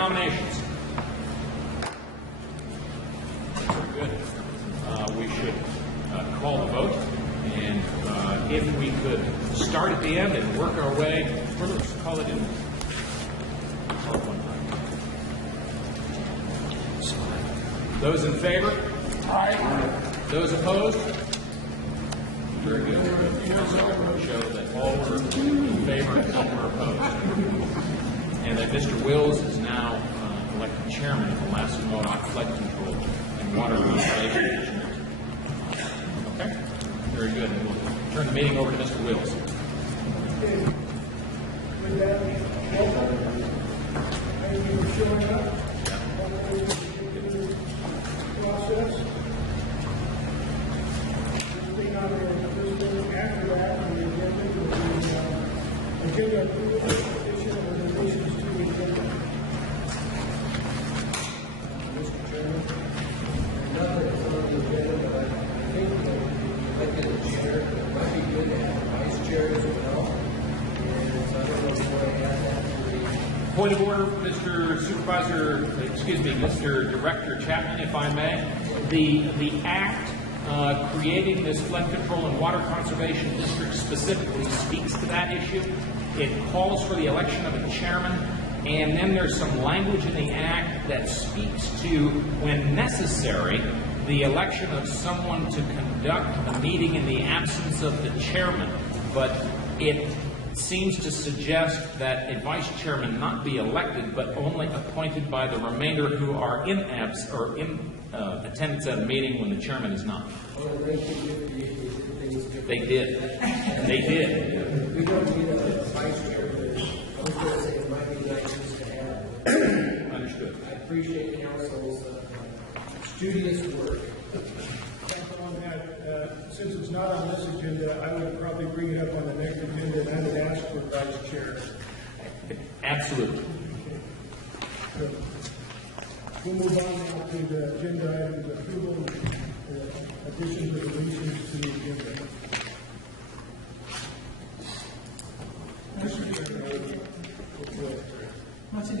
nominations? Good. We should call the vote, and if we could start at the end and work our way, or let's call it in. Those in favor? Aye. Those opposed? Very good. Show that all were in favor and none were opposed. And that Mr. Wills is now elected chairman of the Lassen Modoc Flood Control and Water Conservation District. Okay? Very good. And we'll turn the meeting over to Mr. Wills. Okay. With that, welcome. Thank you for showing up. Process. Moving on to the first thing after that on the agenda will be agenda approval, addition of resolutions to the agenda. Mr. Chairman, nothing is on the agenda, but I think that elected a chair, it might be good to have a vice chair as well. And so I don't know if you want to add that to the Point of order, Mr. Supervisor, excuse me, Mr. Director Chapman, if I may. The act creating this flood control and water conservation district specifically speaks to that issue. It calls for the election of a chairman, and then there's some language in the act that speaks to, when necessary, the election of someone to conduct a meeting in the absence of the chairman. But it seems to suggest that a vice chairman not be elected, but only appointed by the remainder who are in attendance at a meeting when the chairman is not. They did. They did. we don't need a vice chair, but I was going to say it might be nice just to have. Understood. I appreciate council's studious work. on that, since it's not on this agenda, I would probably bring it up on the next agenda, and I would ask for vice chair. Absolutely. So we'll move on now to the agenda items, approval, additions, resolutions to the agenda. Motion to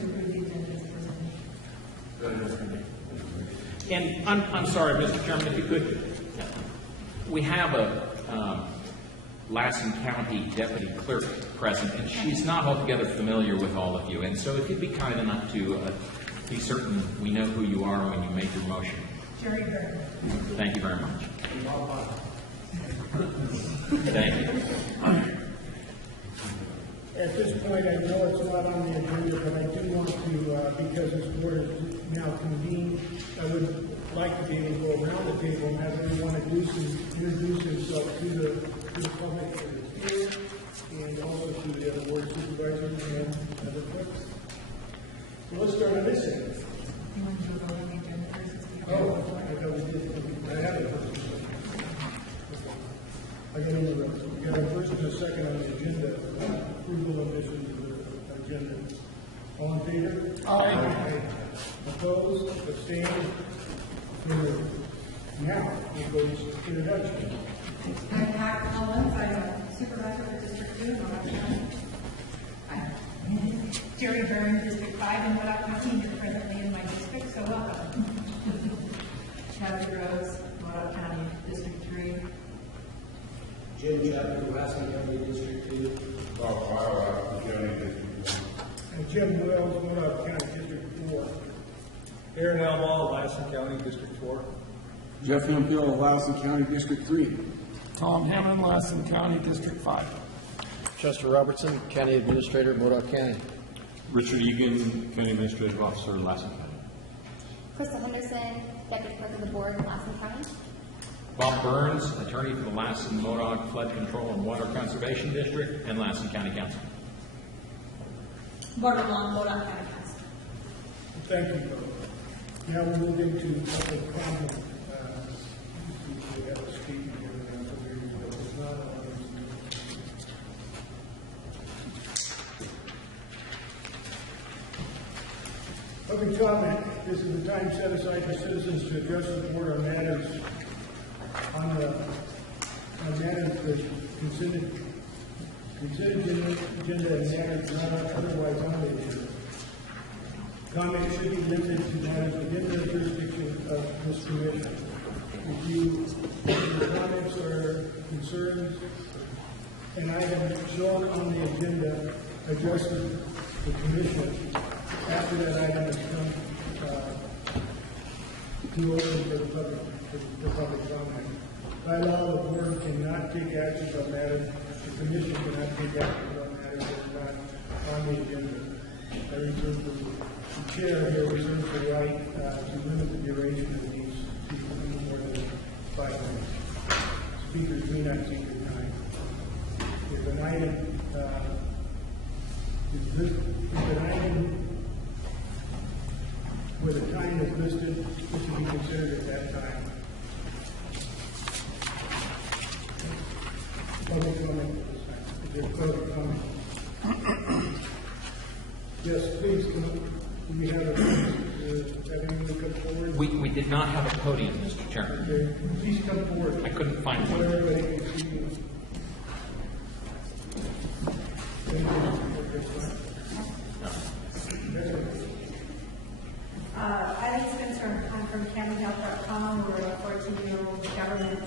approve the agenda as presented. And I'm sorry, Mr. Chairman, if you could, we have a Lassen County Deputy Clerk present, and she's not altogether familiar with all of you. And so if you'd be kind enough to be certain we know who you are when you make your motion. Jerry Byrne. Thank you very much. Thank you. At this point, I know it's not on the agenda, but I do want to, because this board is now convened, I would like to be able to go around the table and have everyone introduce himself to the public that is here, and also to the other board supervisors and other clerks. So let's start on this end. You want to do a vote on the agenda first? Oh, I thought we did. I have it first. I got it. We got a first and a second on the agenda. Approval of this agenda. All in favor? Aye. Opposed? Abstained? Now, we'll go to introduction. I'm Pat Collins. I'm a supervisor for District 2 in Modoc County. Jerry Byrne, District 5 in Modoc County. You're presently in my district, so welcome. Kathy Rose, Modoc County, District 3. Jim Chapman, Lassen County District 2. Bob File, County District 1. And Jim Wells, Modoc County, District 4. Aaron Elwell, Lassen County, District 4. Jeff Hemphill, Lassen County, District 3. Tom Hammond, Lassen County, District 5. Chester Robertson, County Administrator, Modoc County. Richard Egan, County Administrative Officer, Lassen County. Crystal Henderson, Deputy Clerk of the Board, Lassen County. Bob Burns, attorney for the Lassen Modoc Flood Control and Water Conservation District and Lassen County Council. Barbara Long, Modoc County Council. Thank you, Bill. Now we'll move into public comment. We have a speaker here now, so here we go. It's not on public comment. This is the time set aside for citizens to address the board on matters that considered agenda and matters not otherwise on the agenda. Comments should be limited to matters within the jurisdiction of this commission. If your comments or concerns, an item shown on the agenda addresses the commission, after that item has come to open for the public comment. By law, the board cannot take action on matters, the commission cannot take action on matters that are not on the agenda. I reserve the chair here reserves the right to limit the duration of these to no more than 5 minutes. Speakers may not take their time. If an item where the time is listed, it should be considered at that time. Public comment at this time. Is there public comment? Yes, please, come up. Do we have anyone to come forward? We did not have a podium, Mr. Chairman. Okay, please come forward. I couldn't find So one. everybody can see you. Thank you. Eileen Spencer, I'm from CountyHealth.com. We're a 14-year-old government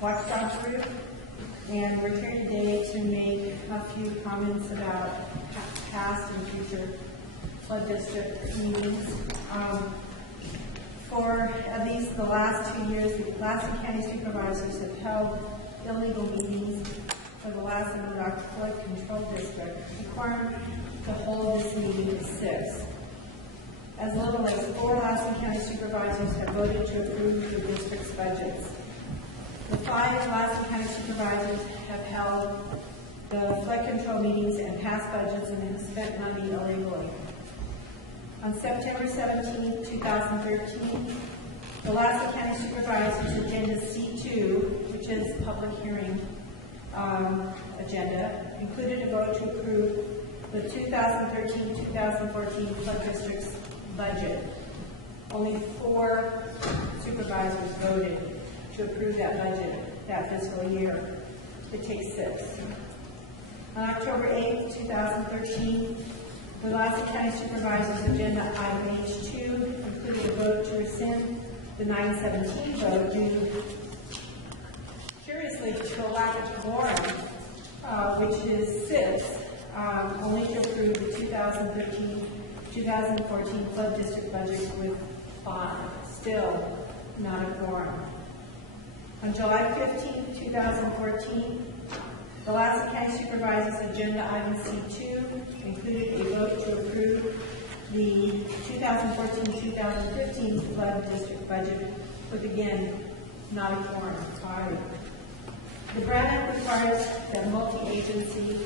watchdog group, and we're here today to make a few comments about past and future flood district meetings. For at least the last 2 years, the Lassen County Supervisors have held illegal meetings for the Lassen Modoc Flood Control District. The quorum to hold this meeting is 6. As little as 4 Lassen County Supervisors have voted to approve the district's budgets. The 5 Lassen County Supervisors have held the flood control meetings and passed budgets and have spent money illegally. On September 17, 2013, the Lassen County Supervisors Agenda C2, which is public hearing agenda, included a vote to approve the 2013-2014 flood district's budget. Only 4 supervisors voted to approve that budget that fiscal year. It takes 6. On October 8, 2013, the Lassen County Supervisors Agenda item H2 included a vote to rescind the 917 vote due, curiously, to a lack of quorum, which is 6, only to approve the 2013-2014 flood district budget with 5. Still not a quorum. On July 15, 2014, the Lassen County Supervisors Agenda item C2 included a vote to approve the 2014-2015 flood district budget with, again, not a quorum. 5. The Brown Act requires that multi-agency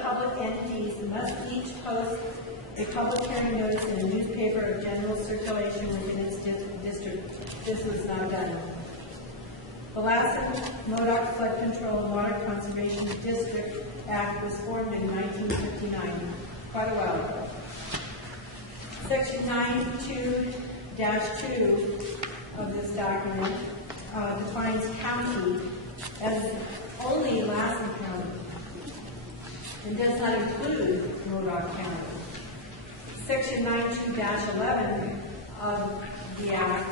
public entities must each post a public hearing notice in a newspaper of general circulation within its district. This was not done. The Lassen Modoc Flood Control and Water Conservation District Act was formed in 1959, quite a while ago. Section 92-2 of this document defines county as only Lassen County and does not include Modoc County. Section 92-11 of the Act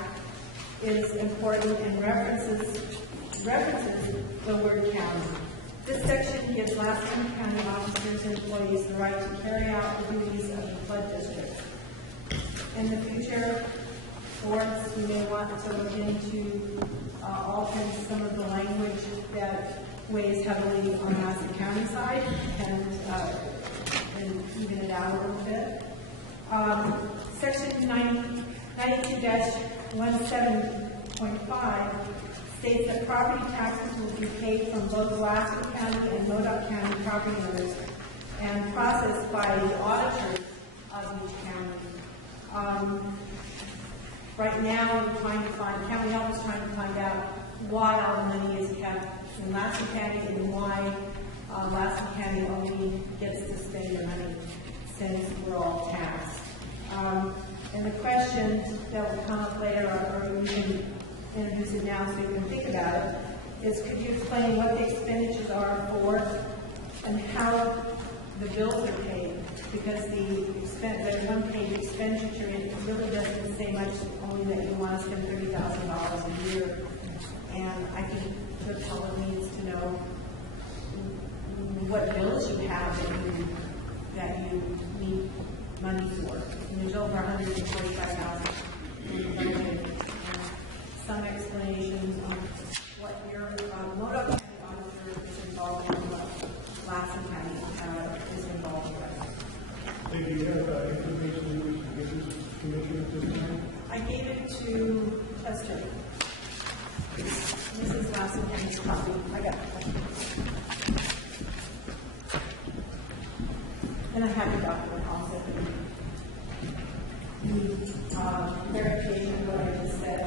is important and references the word county. This section gives Lassen County officers and employees the right to carry out the duties of the flood district. In the future, boards, we may want to look into altering some of the language that weighs heavily on Lassen County side and even it out a little bit. Section 92-17.5 states that property taxes will be paid from both Lassen County and Modoc County property owners and processed by the auditors of each county. Right now, County Health is trying to find out why all the money is kept in Lassen County and why Lassen County only gets to spend the money since we're all taxed. And the question that will come up later, or we can introduce it now so you can think about it, is could you explain what the expenditures are for and how the bills are paid? because the one-page expenditure, it really doesn't say much, only that you want to spend $30,000 a year. And I think the public needs to know what bills you have that you need money for. And there's over $145,000 budgeted. Some explanations on what your Modoc County auditor is involved in, what Lassen County is involved with. Do you have information you wish to give this commission at this time? I gave it to Chester. This is Lassen County's copy. I got it. And I have the document also. The verification of what I just said.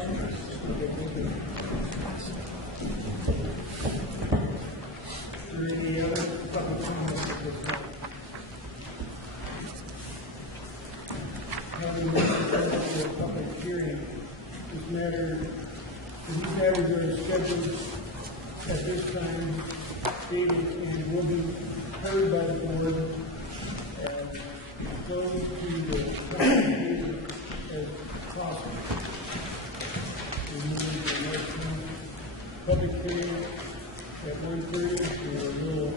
Is there any other public comments at this time? Having been presented to a public hearing, these matters are scheduled at this time, dated, and will be heard by the board and go to the public meeting as possible. We move to the next one. Public hearing at 1:30, we're a little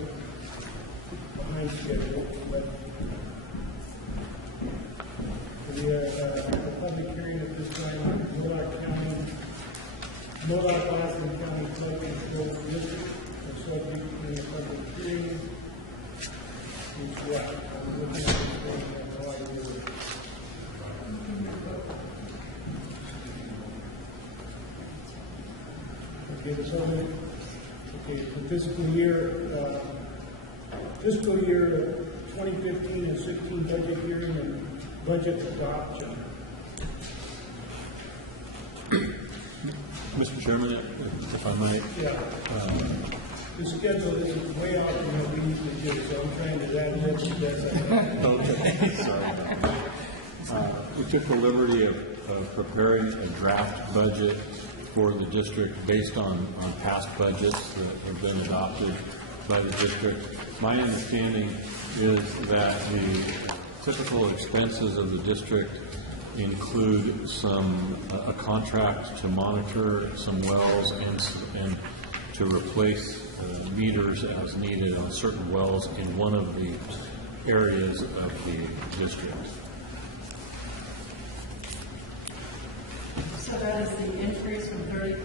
behind schedule, but we have a public hearing at this time, Modoc Lassen County Flood Control District, the subject in the public hearing is what? I'm looking at this thing, I have no idea. Okay, this one, okay, the fiscal year 2015 and 16 budget hearing and budget adoption. Mr. Chairman, if I might, Yeah. The schedule is way off from what we usually do, so I'm trying to add more to that. okay, sorry. We took the liberty of preparing a draft budget for the district based on past budgets that have been adopted by the district. My understanding is that the typical expenses of the district include a contract to monitor some wells and to replace meters as needed on certain wells in one of the areas of the district. So that is the increase from $30,000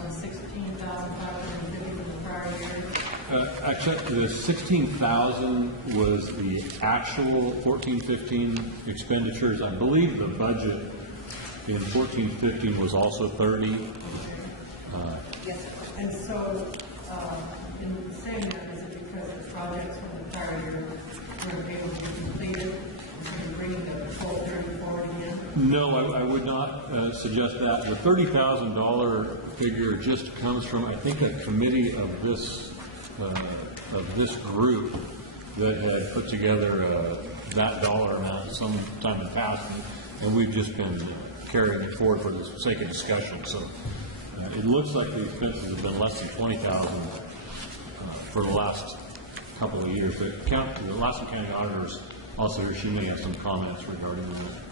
from $16,550 from the prior year. Actually, the 16,000 was the actual 14-15 expenditures. I believe the budget in 14-15 was also 30. Yes, and so in saying that, is it because the projects from the prior year were able to be completed and bringing the full 30 forward again? No, I would not suggest that. The $30,000 figure just comes from, I think, a committee of this group that had put together that dollar amount some time in the past, and we've just been carrying it forward for the sake of discussion. So it looks like the expenses have been less than $20,000 for the last couple of years. The Lassen County auditors also here, she may have some comments regarding that.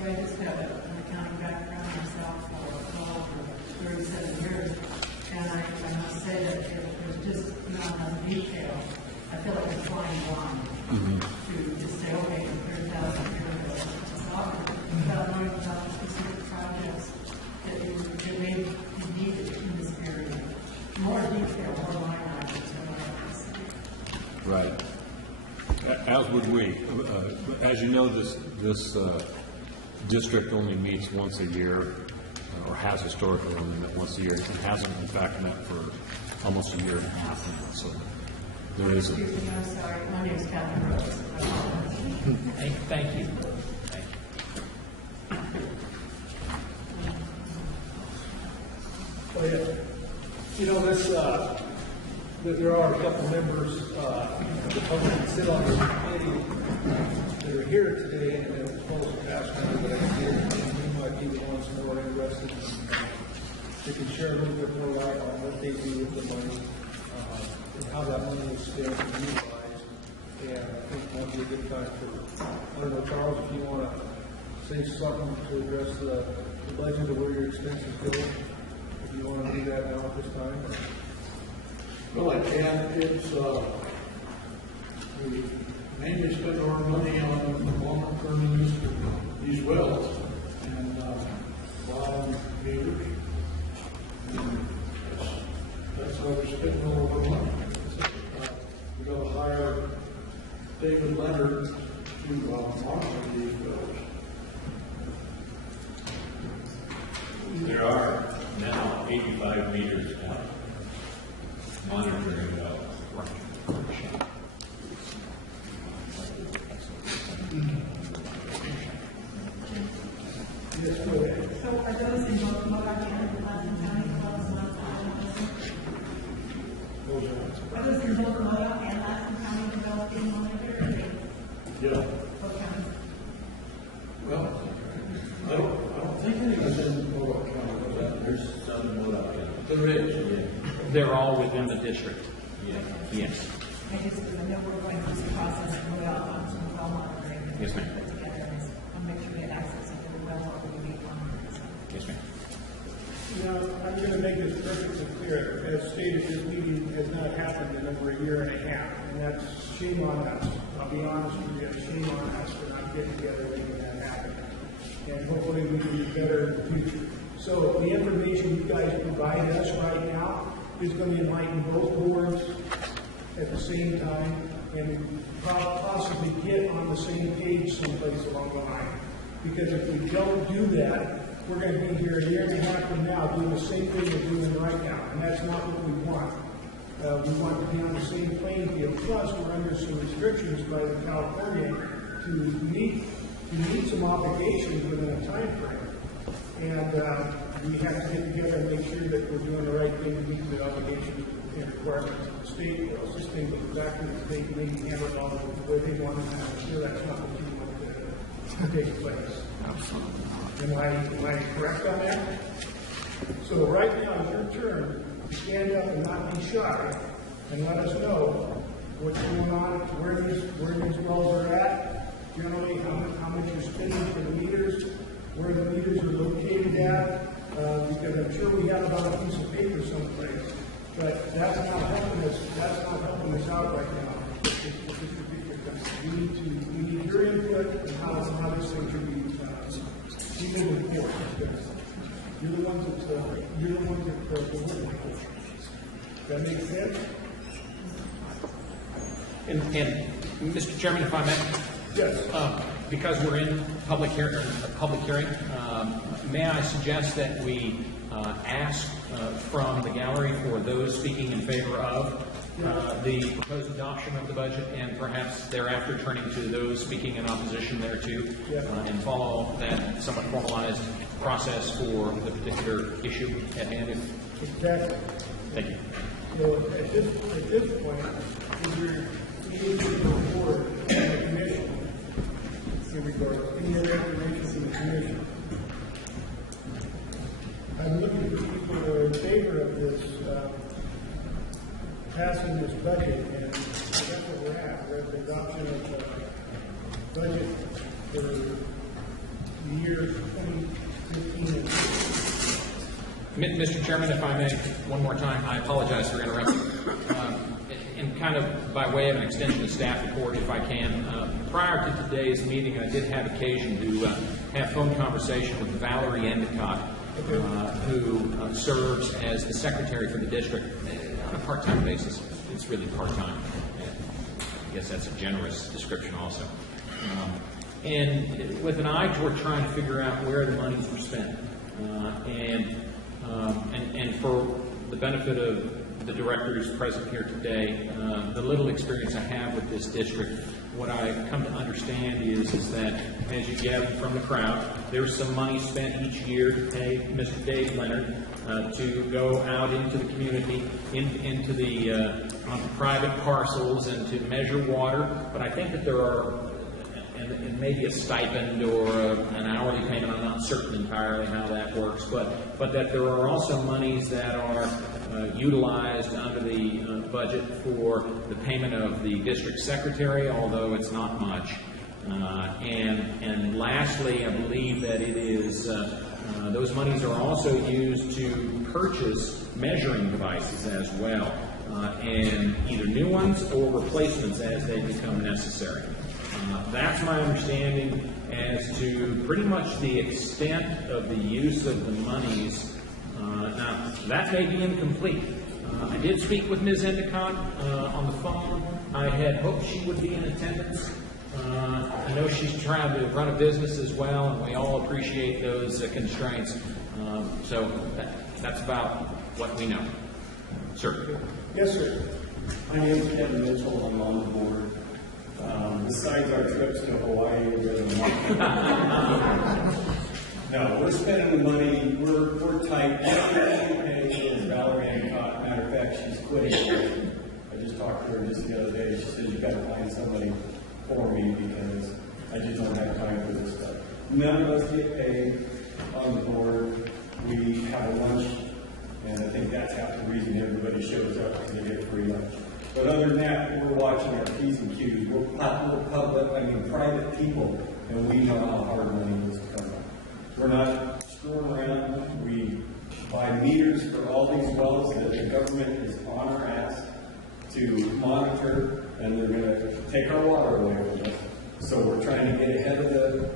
Okay, I just have an accounting background myself for 37 years, and I must say that there's just not enough detail. I feel like it's flying blind to just say, okay, 30,000 here, without knowing about specific projects that may be needed in this area. More detail, more line items. Right. As would we. As you know, this district only meets once a year, or has historically only met once a year. It hasn't, in fact, met for almost a year and a half now. So there is a... Excuse me, I'm sorry. My name is Catherine Rose. Thank you. Oh, yeah. You know, there are a couple members of the public that sit on this committee that are here today and have proposed to pass on, but I did, and you might be the ones more interested in, they can share a little bit more light on what they do with the money, and how that money is spent and utilized. And say something to address the budget of where your expenses go? If you want to do that now at this time? Well, I can. It's, we mainly spend our money on the long-term these wells and bottom meters. And that's how we spend all of our money. We're going to hire David Leonard to monitor these wells. There are now 85 meters out monitoring wells. So are those in both Modoc and Lassen County as well as Are those in both Modoc and Lassen County developing monitor? Yeah. Both counties? Well, I don't think any of us in Modoc County. There's some in Modoc County. There is. Yeah. They're all within the district. Yeah. Yes. I just, I know we're going through this process of well monitoring. Yes, ma'am. Put together, and I'll make sure we have access to the well or we need monitoring. Yes, ma'am. Now, I'm going to make this perfectly clear. As stated, this meeting has not happened in over a year and a half, and that's shame on us. I'll be honest with you, shame on us for not getting together and making that happen. And hopefully we can do better in the future. So the information you guys provide us right now is going to enlighten both boards at the same time and possibly get on the same page someplace along the line. Because if we don't do that, we're going to be here a year and a half from now doing the same thing we're doing right now, and that's not what we want. We want to be on the same playing field. Plus, we're under some restrictions by the California to meet some obligations within a time frame. And we have to get together and make sure that we're doing the right thing to meet the obligations and requirements of the state, or else this thing goes back to the state and maybe handle it all the way they want it. And I'm sure that's not what you want to take place. Absolutely. Am I correct on that? So right now, it's your turn to stand up and not be shy and let us know what's going on, where these wells are at, generally how much you're spending for the meters, where the meters are located at, because I'm sure we have it on a piece of paper someplace, but that's not helping us out right now. We need your input and how this thing should be moving forward. You're the ones that that makes sense? And Mr. Chairman, if I may? Yes. Because we're in public hearing, may I suggest that we ask from the gallery for those speaking in favor of the proposed adoption of the budget, and perhaps thereafter turning to those speaking in opposition thereto, and follow that somewhat formalized process for the particular issue at hand. Exactly. Thank you. So at this point, we need to report to the commission in regards to any other information from the commission. I'm looking for people who are in favor of this, passing this budget, and that's what we're at. We're at the adoption of the budget for the year 2015 and Mr. Chairman, if I may, one more time, I apologize for interrupting. And kind of by way of an extension of staff report, if I can, prior to today's meeting, I did have occasion to have phone conversation with Valerie Endicott, who serves as the secretary for the district on a part-time basis. It's really part-time. I guess that's a generous description also. And with an eye toward trying to figure out where the monies were spent. And for the benefit of the directors present here today, the little experience I have with this district, what I've come to understand is that, as you gather from the crowd, there's some money spent each year to pay Mr. Dave Leonard to go out into the community, into the on private parcels, and to measure water. But I think that there are, and maybe a stipend or an hourly payment, I'm not certain entirely how that works, but that there are also monies that are utilized under the budget for the payment of the district secretary, although it's not much. And lastly, I believe that it is, those monies are also used to purchase measuring devices as well, and either new ones or replacements as they become necessary. That's my understanding as to pretty much the extent of the use of the monies. Now, that may be incomplete. I did speak with Ms. Endicott on the phone. I had hoped she would be in attendance. I know she's trying to run a business as well, and we all appreciate those constraints. So that's about what we know. Sir. Yes, sir. My name is Kevin Mitchell. I'm on the board. Besides our trips to Hawaii, no, we're spending the money. We're tight. Pay is Valerie Hancock. Matter of fact, she's quitting. I just talked to her just the other day. She said, "You got to find somebody for me because I just don't have time for this stuff." None of us get paid on the board. We have a lunch, and I think that's half the reason everybody shows up, because they get free lunch. But other than that, we're watching our P's and Q's. We're private people, and we know how hard money is to come by. We're not screwing around. We buy meters for all these wells that the government is on our ass to monitor, and they're going to take our water away from us. So we're trying to get ahead of the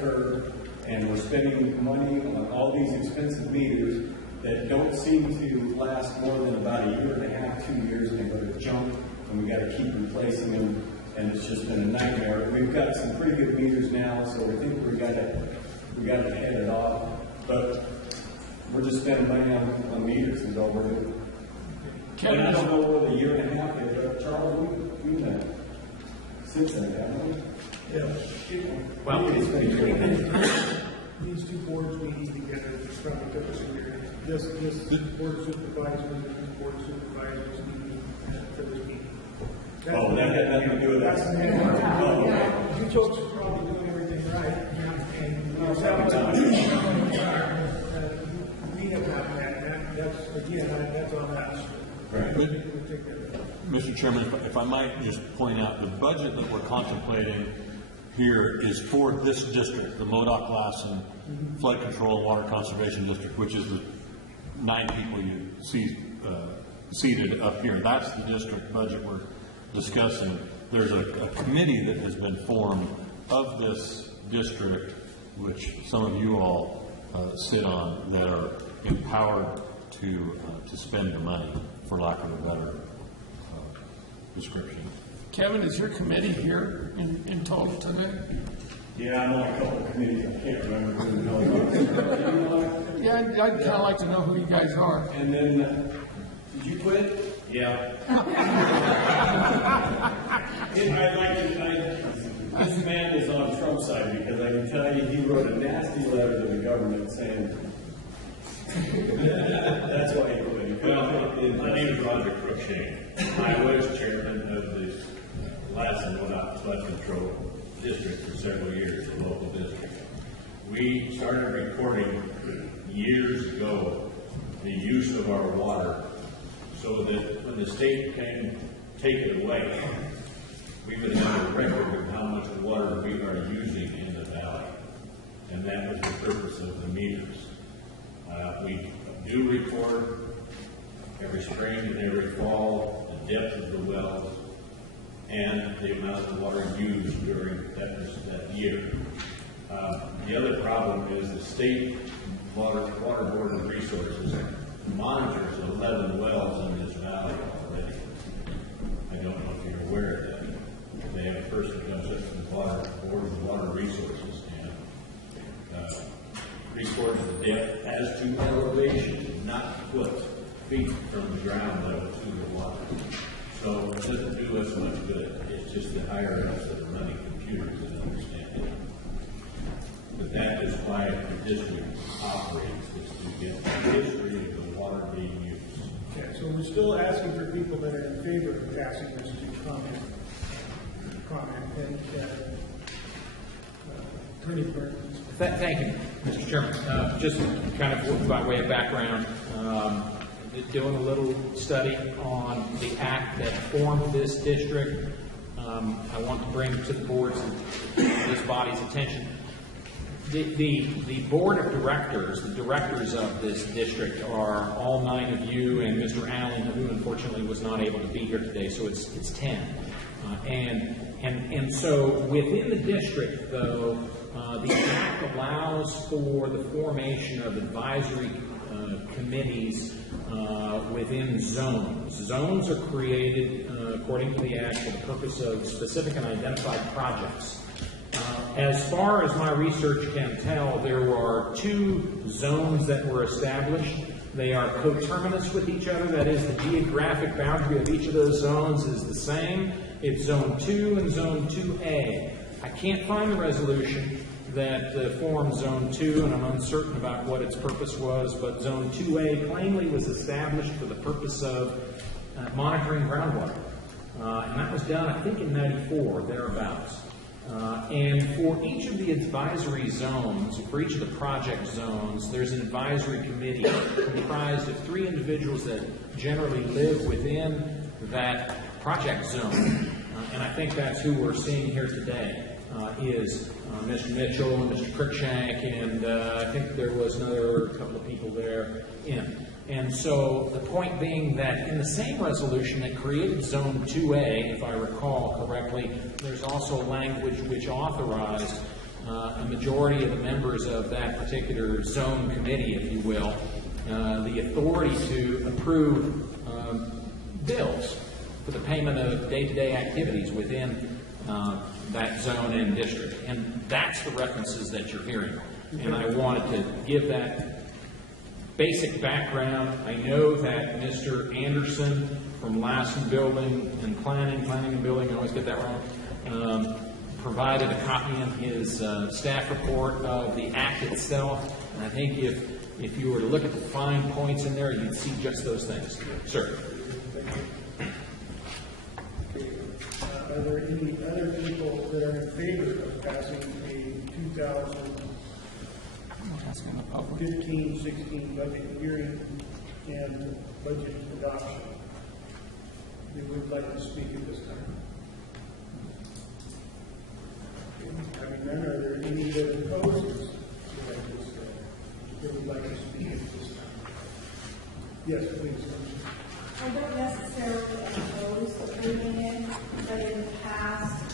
curve, and we're spending money on all these expensive meters that don't seem to last more than about a year and a half, 2 years, and they go to junk, and we got to keep replacing them, and it's just been a nightmare. We've got some pretty good meters now, so we think we got to head it off, but we're just spending money on meters is all we're doing. And I don't know what a year and a half is, but Charles, we've been since then, haven't we? Yeah. Well, These two boards meeting together, it's probably took us a year. This board of supervisors and this board of supervisors meeting for this meeting. Oh, that had nothing to do with That's that. the main one. You folks are probably doing everything right, and we have not met. That's, again, that's on us. Right. Mr. Chairman, if I might just point out, the budget that we're contemplating here is for this district, the Modoc, Lassen Flood Control and Water Conservation District, which is the 9 people you see seated up here. That's the district budget we're discussing. There's a committee that has been formed of this district, which some of you all sit on, that are empowered to spend the money, for lack of a better description. Kevin, is your committee here in total today? Yeah, I'm on a couple of committees. I can't remember who. Yeah, I'd kind of like to know who you guys are. And then, did you quit? Yeah. This man is on Trump's side because I can tell you he wrote a nasty letter to the government saying that's why he quit. My name is Roger Cruikshank. I was chairman of the Lassen Modoc Flood Control District for several years, the local district. We started recording years ago the use of our water so that when the state came take it away, we would have a record of how much water we are using in the valley. And that was the purpose of the meters. We do record every spring and every fall the depth of the wells and the amount of water used during that year. The other problem is the state water board of resources monitors 11 wells in this valley already. I don't know if you're aware of that. They have a person who comes up to the board of water resources and records the depth as to elevation, not feet from the ground level to the water. So it doesn't do us much good. It's just the higher ups that are running computers that understand it. But that is why the district operates, is to get the history of the water being used. Okay, so we're still asking for people that are in favor of passing this to comment. And Attorney Burns. Thank you, Mr. Chairman. Just kind of by way of background, doing a little study on the act that formed this district. I want to bring to the board's, this body's attention. The board of directors, the directors of this district are all 9 of you and Mr. Allen, who unfortunately was not able to be here today, so it's 10. And so within the district, though, the act allows for the formation of advisory committees within zones. Zones are created according to the act for the purpose of specific and identified projects. As far as my research can tell, there are 2 zones that were established. They are coterminous with each other. That is, the geographic boundary of each of those zones is the same. It's Zone 2 and Zone 2A. I can't find the resolution that formed Zone 2, and I'm uncertain about what its purpose was, but Zone 2A plainly was established for the purpose of monitoring groundwater. And that was done, I think, in '94, thereabouts. And for each of the advisory zones, for each of the project zones, there's an advisory committee comprised of 3 individuals that generally live within that project zone. And I think that's who we're seeing here today, is Mr. Mitchell and Mr. Cruikshank, and I think there was another couple of people there in. And so the point being that in the same resolution that created Zone 2A, if I recall correctly, there's also language which authorized a majority of the members of that particular zone committee, if you will, the authority to approve bills for the payment of day-to-day activities within that zone and district. And that's the references that you're hearing. And I wanted to give that basic background. I know that Mr. Anderson from Lassen Building and Planning and Building, I always get that wrong, provided a copy in his staff report of the act itself. And I think if you were to look at the fine points in there, you'd see just those things. Sir. Are there any other people that are in favor of passing a 2015-16 budget hearing and budget adoption? They would like to speak at this time. Having none, are there any that opposes that would like to speak at this time? Yes, please. I don't necessarily oppose approving it, but in the past,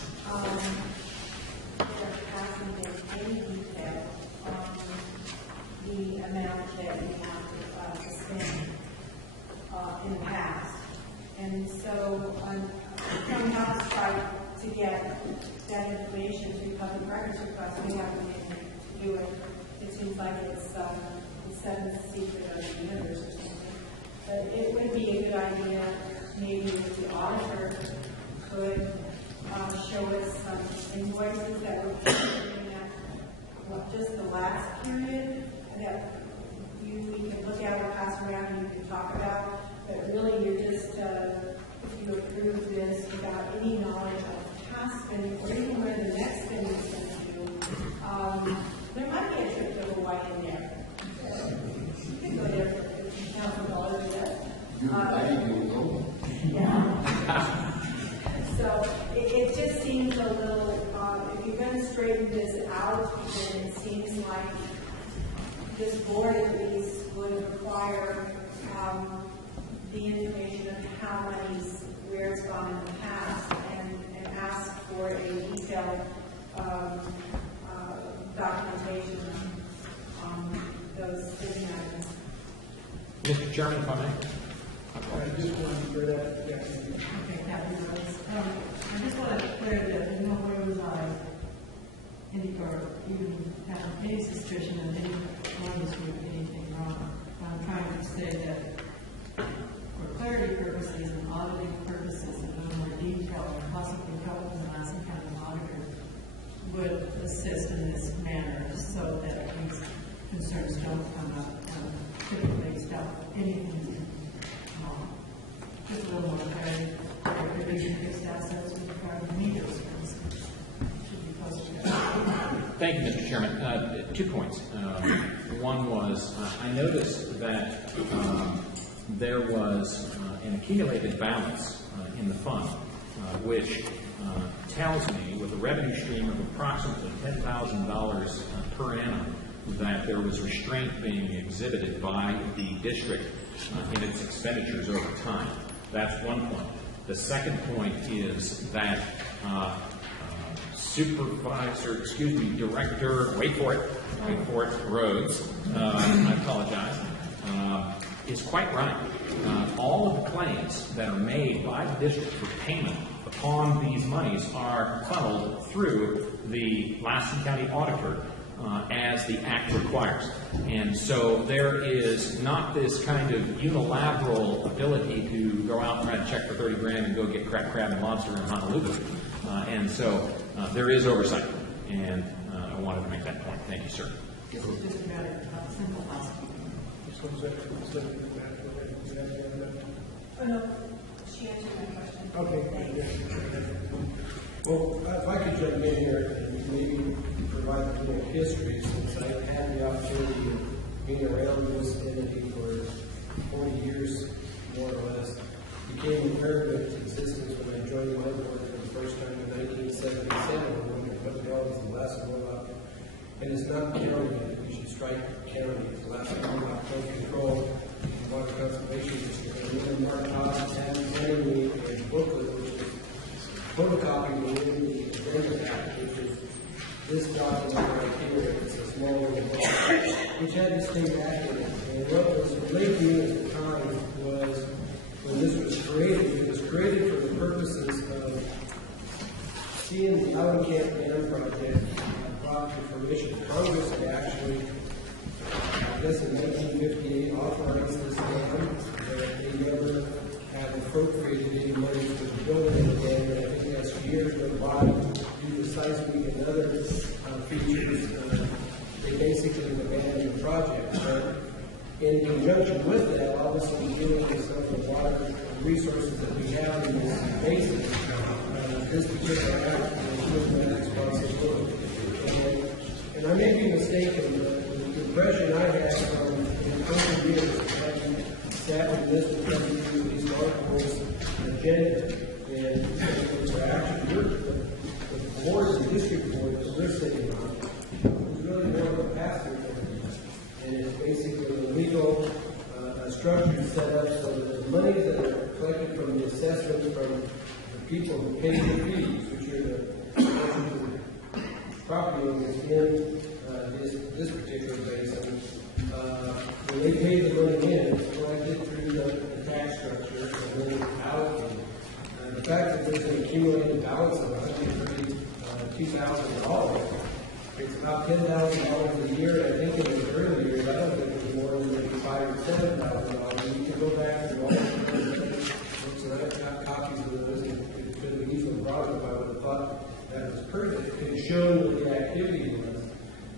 they're passing in any detail on the amount that we have to spend in the past. And so the county has to try to get that information through public records requests. We have to do it. It seems like it's seventh secret of the universe or something. But it would be a good idea, maybe if the auditor could show us some invoices that were looking at just the last period that we can look at or pass around and you can talk about. But really, you're just, if you approve this without any knowledge of past spending or even where the next spending is going to do, there might be a trip to Hawaii in there. You can go there for $50,000 yeah. So it just seems a little, if you're going to straighten this out, then it seems like this board at least would require the information of how money's, where it's gone in the past, and ask for a detailed documentation on those spending items. Mr. Chairman, if I may. I just wanted to clear that. Yeah. Okay, Captain Rose. I just want to clear that nowhere was I even have any suspicion of any one of us doing anything wrong. I'm trying to say that for clarity purposes and auditing purposes, and a little more detail and possibly help the Lassen County auditor would assist in this manner so that these concerns don't come up typically about anything wrong. Just a little more clarity. There could be fixed assets with regard to meters, for instance. Should be posted. Thank you, Mr. Chairman. 2 points. One was, I noticed that there was an accumulated balance in the fund. which tells me, with a revenue stream of approximately $10,000 per annum, that there was restraint being exhibited by the district in its expenditures over time. That's one point. The second point is that Director, wait for it, Rhodes, I apologize, is quite right. All of the claims that are made by the district for payment upon these monies are funneled through the Lassen County Auditor as the Act requires. And so there is not this kind of unilateral ability to go out and write a check for 30 grand and go get crab and lobster in Honolulu. And so there is oversight. And I wanted to make that point. Thank you, sir. This is just a matter of simple housekeeping. Oh, no, she answered my question. Okay. Well, if I could jump in here and maybe provide a little history, since I had the opportunity of being around this entity for 40 years, more or less, became aware of its existence when I joined my board for the first time in 1977, when I put down the Lassen Modoc. And it's not county, we should strike county, it's Lassen Modoc Flood Control, Water Conservation District. And then Mark Hobbs had sent me a booklet, which is photocopying within the agenda pack, which is this document right here. It's a small little book, which had this thing back in it. And what was relayed to me at the time was, when this was created, it was created for the purposes of seeing the Allen Camp Dam project brought to fruition. Congress had actually, I guess in 1958, authorized this dam, but they never have appropriated any money for the building of the dam, and I think that's years go by due to seismic and other features. They basically abandoned the project. But in conjunction with that, obviously dealing with some of the water resources that we have in this basin, this particular act is that responsibility. And I may be mistaken, but the impression I had from the 20 years having sat in this discussion through these articles agenda, and for action work, the board and district board that we're sitting on is really more of a pass-through thing. And it's basically a legal structure set up so that the monies that are collected from the assessments from the people who pay the fees, which are the property owners in this particular basin, when they pay the money in, it's collected through the tax structure and then allocated. The fact that there's an accumulated balance of $132,000, it's about $10,000 a year. I think in the early years, I don't think it was more than maybe $5,000 or $7,000. You can go back to all the books, and I've got copies of those, and it could have easily brought it if I would have thought that was perfect. It showed what the activity was.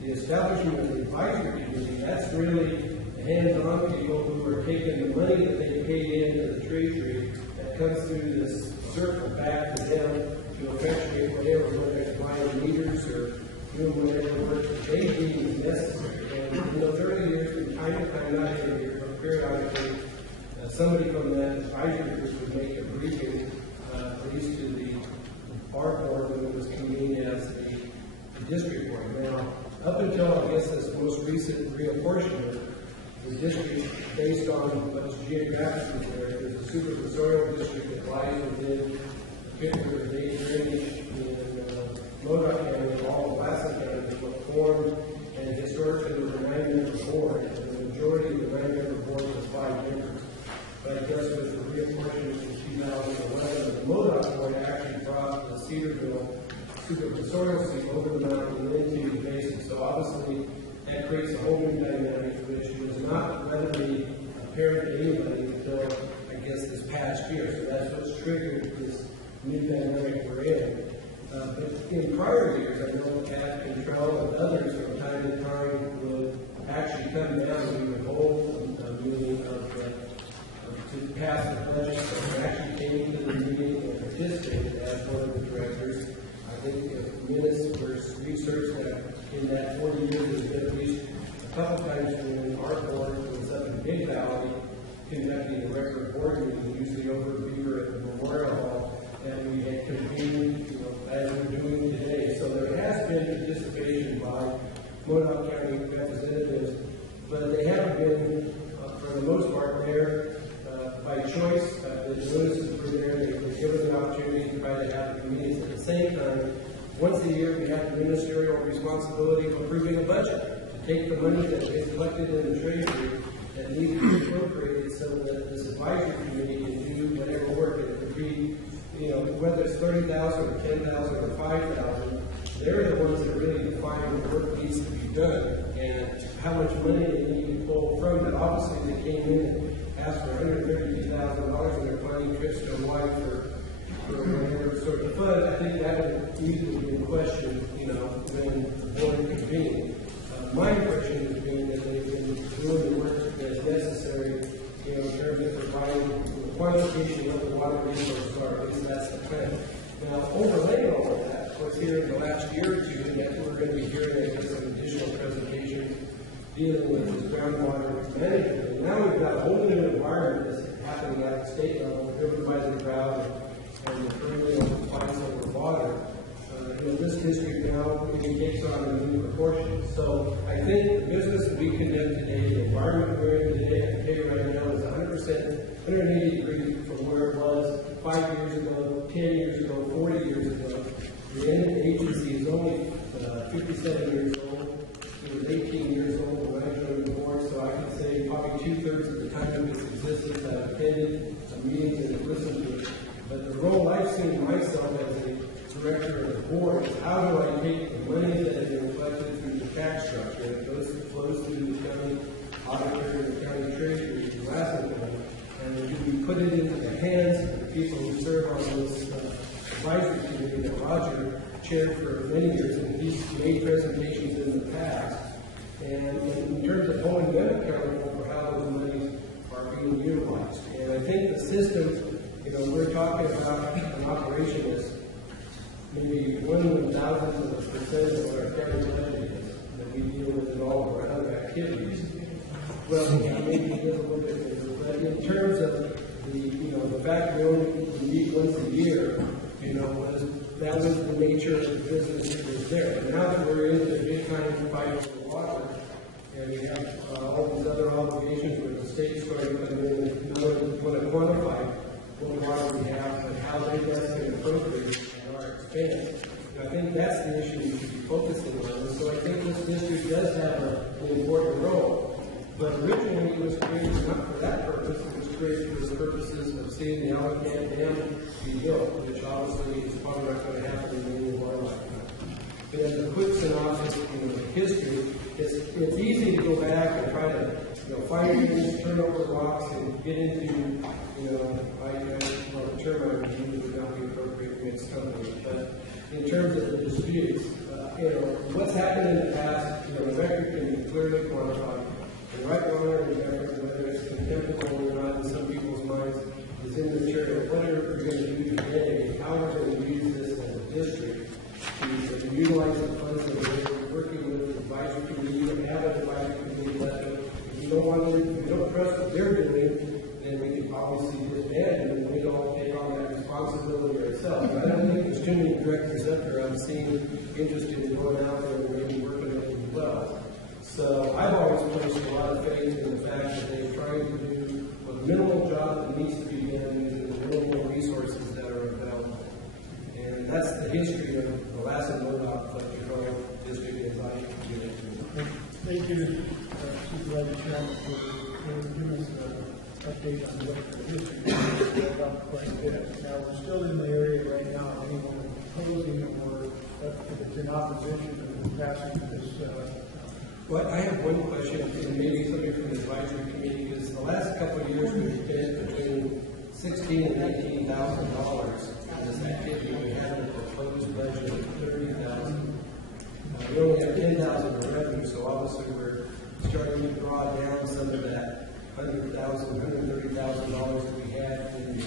The establishment of the advisory committee, that's really the hands-on people who are taking the money that they paid into the treasury that comes through this circle back to them to effectuate whatever, whether it's buying meters or doing whatever work that they deem is necessary. And in those early years, from time to time, not every year, but periodically, somebody from that advisory group would make a briefing, at least to the our board when it was convened as the district board. Now, up until, I guess, this most recent reapportionment, the district, based on what's geographically there, there's a supervisorial district that lies within the particular drainage in Modoc County, all of Lassen County, that was formed, and historically there was a 9-member board, and the majority of the 9-member board was 5 members. But I guess with the reapportionment in 2011, the Modoc board actually brought the Cedarville supervisorial seat over the mountain and into the basin. So obviously that creates a whole new dynamic, which was not readily apparent to anybody until, I guess, this past year. So that's what's triggered this new dynamic we're in. But in prior years, I know Pat Contrell and others from time to time would actually come down and we would hold a meeting to pass the budget. So actually came to the meeting and participated as one of the directors. I think if minutes were researched that in that 40 years, there's been at least a couple times when our board was up in Big Valley conducting a regular board meeting, usually over a beer at the Memorial Hall. and we had convened, as we're doing today. So there has been participation by Modoc County representatives, but they haven't been, for the most part, there by choice. The notices were there, they were given the opportunity to try to have the meetings. At the same time, once a year, we have the ministerial responsibility of approving a budget, to take the money that is collected in the treasury that needs to be appropriated so that this advisory committee can do whatever work. It could be, whether it's 30,000 or 10,000 or 5,000, they're the ones that really define what work needs to be done and how much money they need to pull from it. Obviously, they came in and asked for $132,000 and they're planning trips to Hawaii for whatever sort of fund. I think that would easily be in question, when the board convened. My impression has been that they've been doing the work that's necessary, in terms of providing the quantification of the water resources are. At least that's the plan. Now, overlaying all of that, of course, here in the last year or two, and we're going to be hearing some additional presentations dealing with this groundwater management. And now we've got a whole new environment that's happening at the state level, driven by the drought and the perennial declines over water. This district now maybe takes on a new proportion. So I think the business that we conduct today, the environment we're in today, I can tell you right now, is 100%, 180 degrees from where it was 5 years ago, 10 years ago, 40 years ago. The agency is only 57 years old. It was 18 years old when I joined the board, so I can say probably 2/3 of the time of its existence I've attended meetings and listened to it. But the role I've seen myself as a director of the board is how do I take the money that has been collected through the tax structure and it flows through the county auditor and the county treasurer to Lassen County, and do we put it into the hands of the people who serve on this advisory committee that Roger chaired for many years, and he's made presentations in the past. And in terms of holding them accountable for how those monies are being utilized. And I think the system, we're talking about an operation that's maybe 1/1000th of a percent of what our county budget is that we deal with in all of our other activities. Well, maybe it is a little bit different, but in terms of the fact we only meet once a year, that was the nature of the business that was there. And now that we're into the big time fight for water, and we have all these other obligations where the state's starting to come in and not only want to quantify what water we have, but how they best can appropriate our expense. I think that's the issue we should be focusing on. And so I think this district does have an important role. But originally it was created not for that purpose, it was created for the purposes of seeing the Alabama Dam be built, which obviously is probably not going to happen in any of our lifetime. But as a quick synopsis of history, it's easy to go back and try to find things, turn over rocks, and get into, the term I would use would not be appropriate against companies. But in terms of the disputes, what's happened in the past, the record can be clearly quantified. The right, wrong, or indifferent, whether it's contemptible or not in some people's minds, is immaterial. What are we going to do today? How are we going to use this as a district to utilize the funds that we're working with the advisory committee? You have an advisory committee left. If you don't trust what they're doing, then we can obviously disband and we don't take on that responsibility ourselves. I don't think there's too many directors up there I'm seeing interested in going out there and maybe working with them well. So I've always placed a lot of faith in the fact that they're trying to do a minimal job that needs to be done using the minimal resources that are available. And that's the history of the Lassen Modoc Control District as I get into it. Thank you, Supervisor Chairman, for giving us an update on what the district is about quite a bit. Now, we're still in the area right now. Anyone opposing or if it's in opposition to the passing of this well, I have one question, and maybe somebody from the advisory committee, because the last couple of years we've spent between $16,000 and $18,000 in this activity. We had a proposed budget of $30,000. We only have $10,000 in revenue, so obviously we're starting to draw down some of that $100,000, $130,000 that we had in the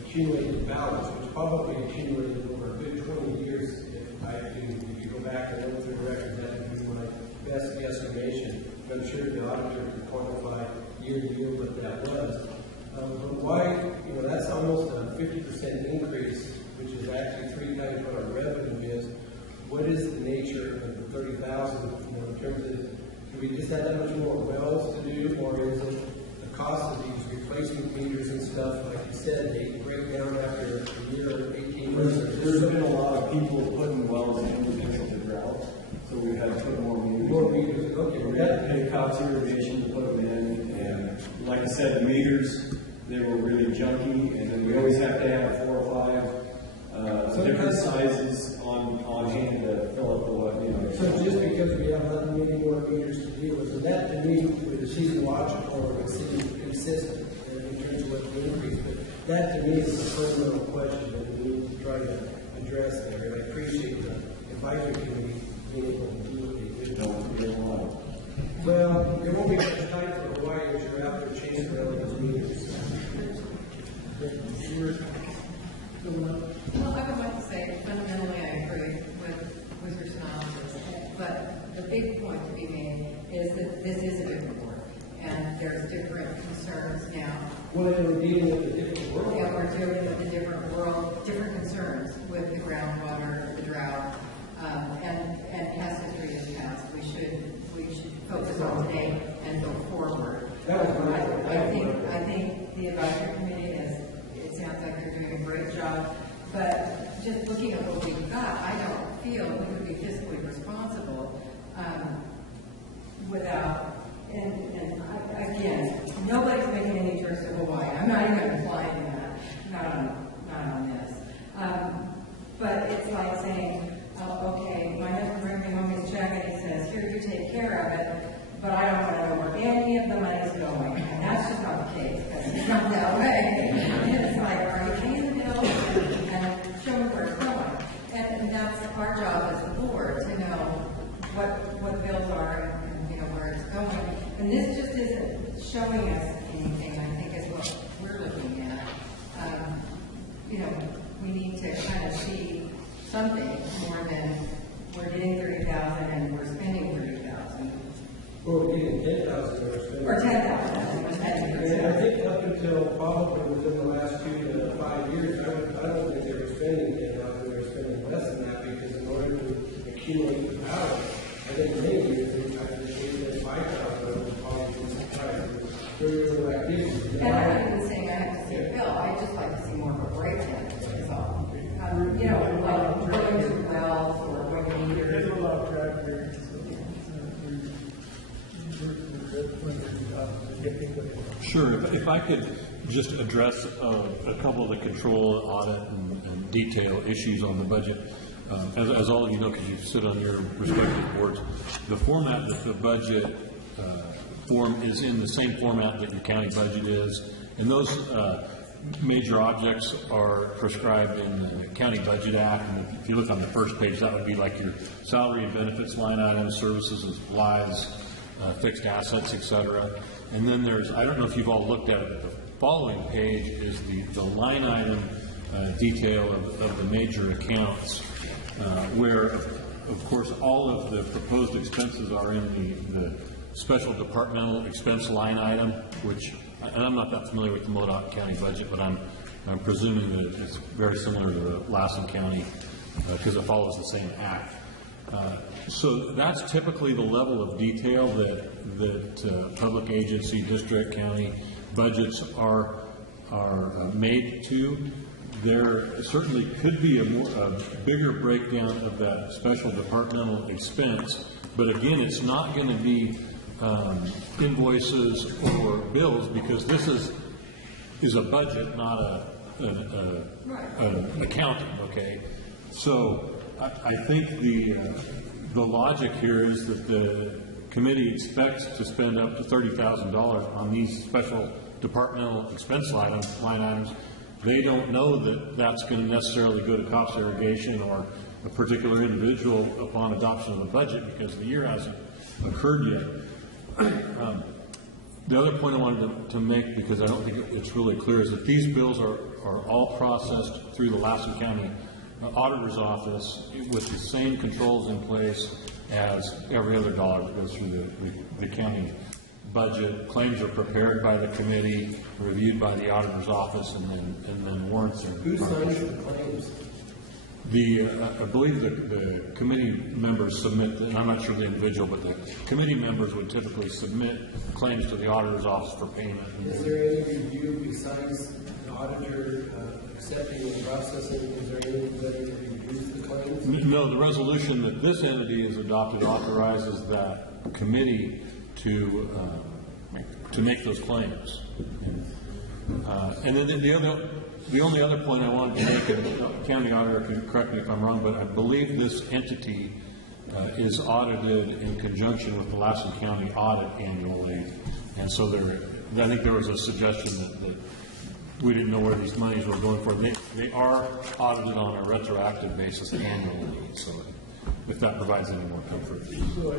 accumulated balance, which probably accumulated over a good 20 years. If you go back and look through the records, that would be my best guesstimation. I'm sure the auditor can quantify year to year what that was. But why, that's almost a 50% increase, which is actually 3 times what our revenue is. What is the nature of the 30,000, in terms of, do we just have that much more wells to do, or is it the cost of these replacement meters and stuff, like you said, they break down after a year or 18 months? There's been a lot of people putting wells in because of the drought, so we had to put more meters. More meters, okay. We had to pay Cox Irrigation to put them in, and like I said, the meters, they were really junky, and then we always have to have 4 or 5 different sizes on hand to fill up the what, So just because we have not many more meters to deal with, so that to me would seem logical or consistent in terms of what the increase, but that to me is a fundamental question that we need to try to address there, and I appreciate the advisory committee being able to do what they did. Well, there won't be much time for Hawaii as you're out there chasing around those meters. Well, I would like to say fundamentally I agree with your analysis, but the big point to be made is that this is a different world, and there's different concerns now. Well, we're dealing with a different world. Yeah, we're dealing with a different world, different concerns with the groundwater, the drought, and past history is past. We should focus on today and go forward. I think the advisory committee it sounds like they're doing a great job, but just looking at what we've got, I don't feel we could be fiscally responsible without, and again, nobody's making any trips to Hawaii. I'm not even implying that, not on this. But it's like saying, okay, my husband brings me home his check and he says, here, you take care of it, but I don't want to know where any of the money's going. And that's just not the case, because it's not that way. It's like, are you paying the bill? And show me where it's going. And that's our job as a board, to know what the bills are and where it's going. And this just isn't showing us anything, I think, is what we're looking at. We need to kind of see something more than we're getting 30,000 and we're spending 30,000. Well, we're getting 10,000 or 10,000. And I think up until probably within the last 2 to 5 years, I don't think they were spending 10,000. They were spending less than that, because in order to accumulate the power, I think many years they tried to save them 5,000 probably through activities. And I'm not even saying I have to see a bill. I just like to see more of a breakdown. That's all. Like going to wells or going to meters. There's a lot of track there. Sure. If I could just address a couple of the control, audit, and detail issues on the budget. As all of you know, because you sit on your respective boards, the format that the budget form is in the same format that your county budget is, and those major objects are prescribed in the County Budget Act. And if you look on the first page, that would be like your salary and benefits line items, services and supplies, fixed assets, etc. And then there's, I don't know if you've all looked at it, but the following page is the line item detail of the major accounts, where, of course, all of the proposed expenses are in the special departmental expense line item, which, and I'm not that familiar with the Modoc County budget, but I'm presuming that it's very similar to the Lassen County because it follows the same act. So that's typically the level of detail that public agency, district, county budgets are made to. There certainly could be a bigger breakdown of that special departmental expense, but again, it's not going to be invoices or bills, because this is a budget, not an accounting. Okay, so I think the logic here is that the committee expects to spend up to $30,000 on these special departmental expense line items. They don't know that that's going to necessarily go to cost irrigation or a particular individual upon adoption of the budget, because the year hasn't occurred yet. The other point I wanted to make, because I don't think it's really clear, is that these bills are all processed through the Lassen County Auditor's Office with the same controls in place as every other dollar that goes through the county budget. Claims are prepared by the committee, reviewed by the auditor's office, and then warrants are. Who signs the claims? I believe the committee members submit, and I'm not sure the individual, but the committee members would typically submit claims to the auditor's office for payment. Is there any review besides the auditor accepting and processing? Is there anybody that reviews the claims? No, the resolution that this entity has adopted authorizes that committee to make those claims. And then the only other point I wanted to make, and the county auditor can correct me if I'm wrong, but I believe this entity is audited in conjunction with the Lassen County audit annually. And so I think there was a suggestion that we didn't know where these monies were going for. They are audited on a retroactive basis annually. So if that provides any more comfort. So I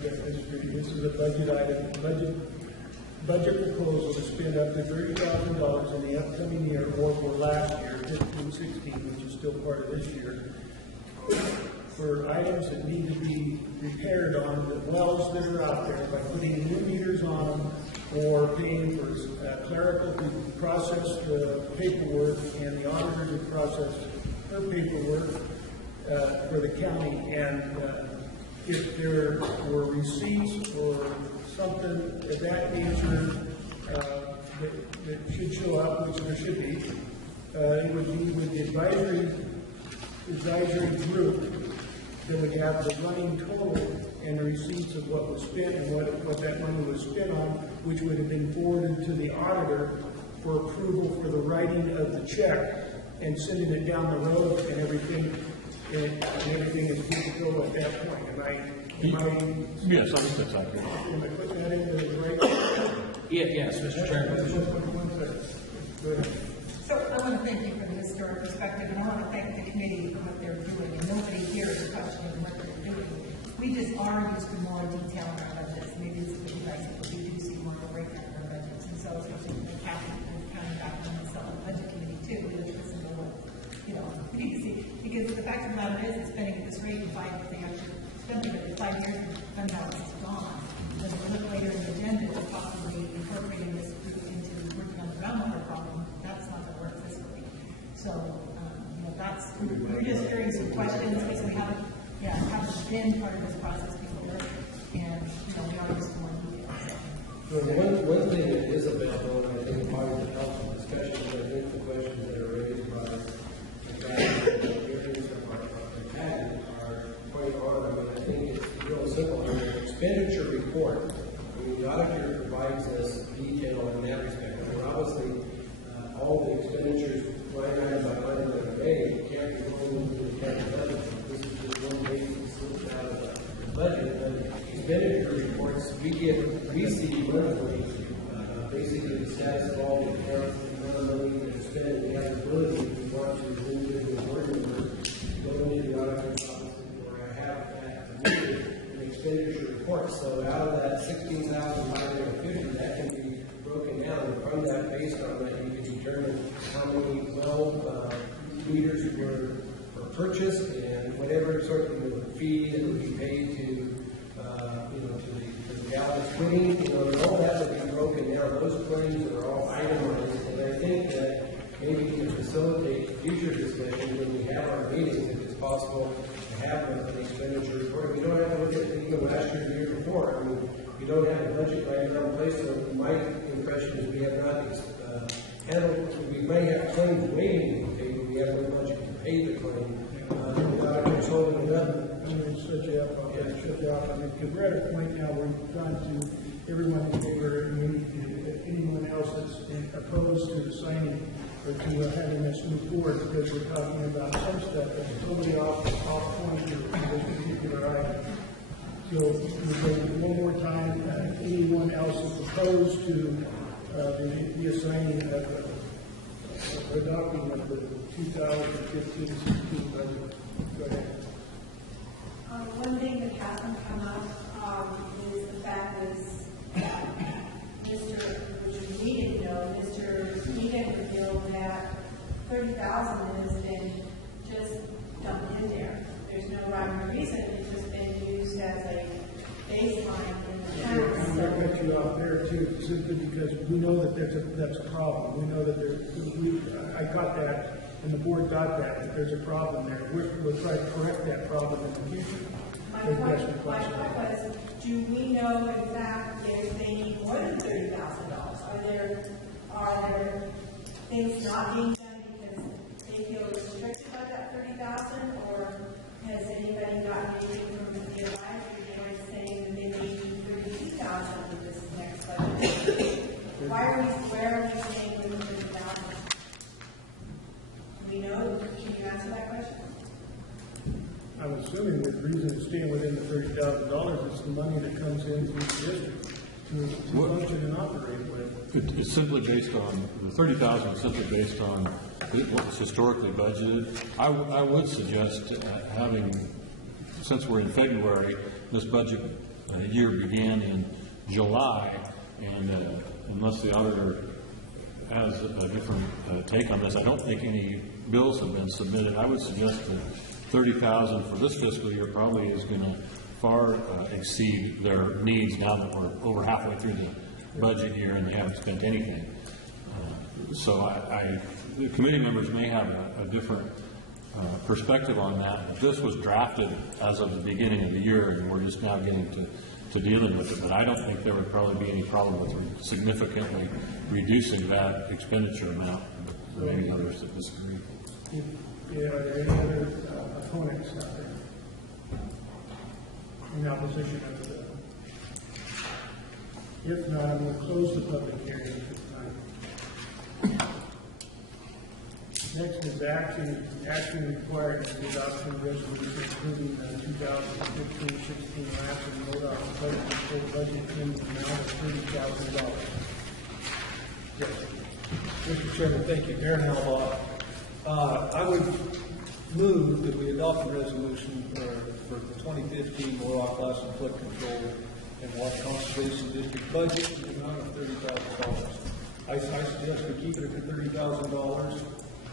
disagree. This is a budget item, budget proposal to spend up to $30,000 in the upcoming year or for last year, 15-16, which is still part of this year, for items that need to be repaired on the wells that are out there by putting new meters on them or paying for clerical to process the paperwork and the auditor to process her paperwork for the county. And if there were receipts or something of that nature that should show up, which there should be, it would be with the advisory group that would have the running total and the receipts of what was spent and what that money was spent on, which would have been forwarded to the auditor for approval for the writing of the check and sending it down the road and everything is good to go at that point. Yes, I think that's accurate. Am I putting that into the right? Yes, Mr. Chairman. Go ahead. So I want to thank you for the historic perspective, and I want to thank the committee for what they're doing, and nobody here is questioning what they're doing. We just are used to more detail in our budgets. Maybe it's what you guys think, but we do see more of a breakdown in our budgets, and so especially the county back on the budget committee too, we just listen to what, we need to see. Because the fact of the matter is, it's spending at this rate in 5 years, they actually spending it in 5 years, and fund balance is gone. Then we look later in the agenda, to possibly incorporating this group into working on the groundwater problem. That's not going to work fiscally. So, we're just hearing some questions because we haven't been part of this process before, and we are just more details. One thing that is available, and I think part of the council discussion, I think the questions that are raised by the fact that the hearings are had are quite hard. I think it's real simple. Expenditure report. The auditor provides us detail in that respect. Obviously, all the expenditures line item by line item that are made can't be rolled into the county budget. This is just one base that slips out of the budget. And expenditure reports, we see monthly, basically the status of all the accounts, the amount of money that's spent, and the ability if we want to individual board members go into the auditor's office or have an expenditure report. So out of that 16,550, that can be broken down, and from that, based on that, you can determine how many meters were purchased and whatever sort of fee that would be paid to the gallons quitting, and all that would be broken down. Those claims are all itemized, and I think that maybe to facilitate future discussion when we have our meetings, if it's possible to have an expenditure report. We don't have to look at even last year, the year before. I mean, we don't have a budget right now in place, so my impression is we have not handled, we may have claims waiting to be paid, but we have no budget to pay the claim. Without controlling it up. I'm going to shut you up. Because we're at a point now where we've gone to everyone in favor, and anyone else that's opposed to the signing or to having us move forward, because we're talking about some stuff that's totally off point to this particular item. So we'll go one more time. Anyone else is opposed to the assigning of adopting of the 2015-16 budget? Go ahead. One thing that hasn't come up is the fact that which we needed to know, Mr. Eden revealed that 30,000 has been just dumped in there. There's no rhyme or reason. It's just been used as a baseline in the town. out there too, simply because we know that that's a problem. We know that I got that, and the board got that there's a problem there. We'll try to correct that problem in the future. My point was, do we know in fact if they need more than $30,000? Are there things not being done because they feel restricted by that $30,000, or has anybody gotten anything from the advisory board saying that they may need $32,000 in this next budget? Where are we saying we need $30,000? We know. Can you answer that question? I'm assuming the reason it's staying within the $30,000 is the money that comes in through the district to function and operate with. It's simply based on, the 30,000 is simply based on what's historically budgeted. I would suggest having, since we're in February, this budget year began in July, and unless the auditor has a different take on this, I don't think any bills have been submitted. I would suggest that 30,000 for this fiscal year probably is going to far exceed their needs now that we're over halfway through the budget year and they haven't spent anything. So the committee members may have a different perspective on that. But this was drafted as of the beginning of the year, and we're just now getting to dealing with it. But I don't think there would probably be any problem with significantly reducing that expenditure amount. There may be others that disagree. Are there any other opponents out there in opposition of the? If not, I'm going to close the public hearing at this time. Next is action required in the adoption of resolution approving the 2015-16 Lassen Modoc flood control budget in the amount of $30,000. Yes. Mr. Chairman, thank you. Aaron Halbach. I would move that we adopt a resolution for the 2015 Modoc Lassen flood control and water conservation district budget in the amount of $30,000. I suggest we keep it at $30,000.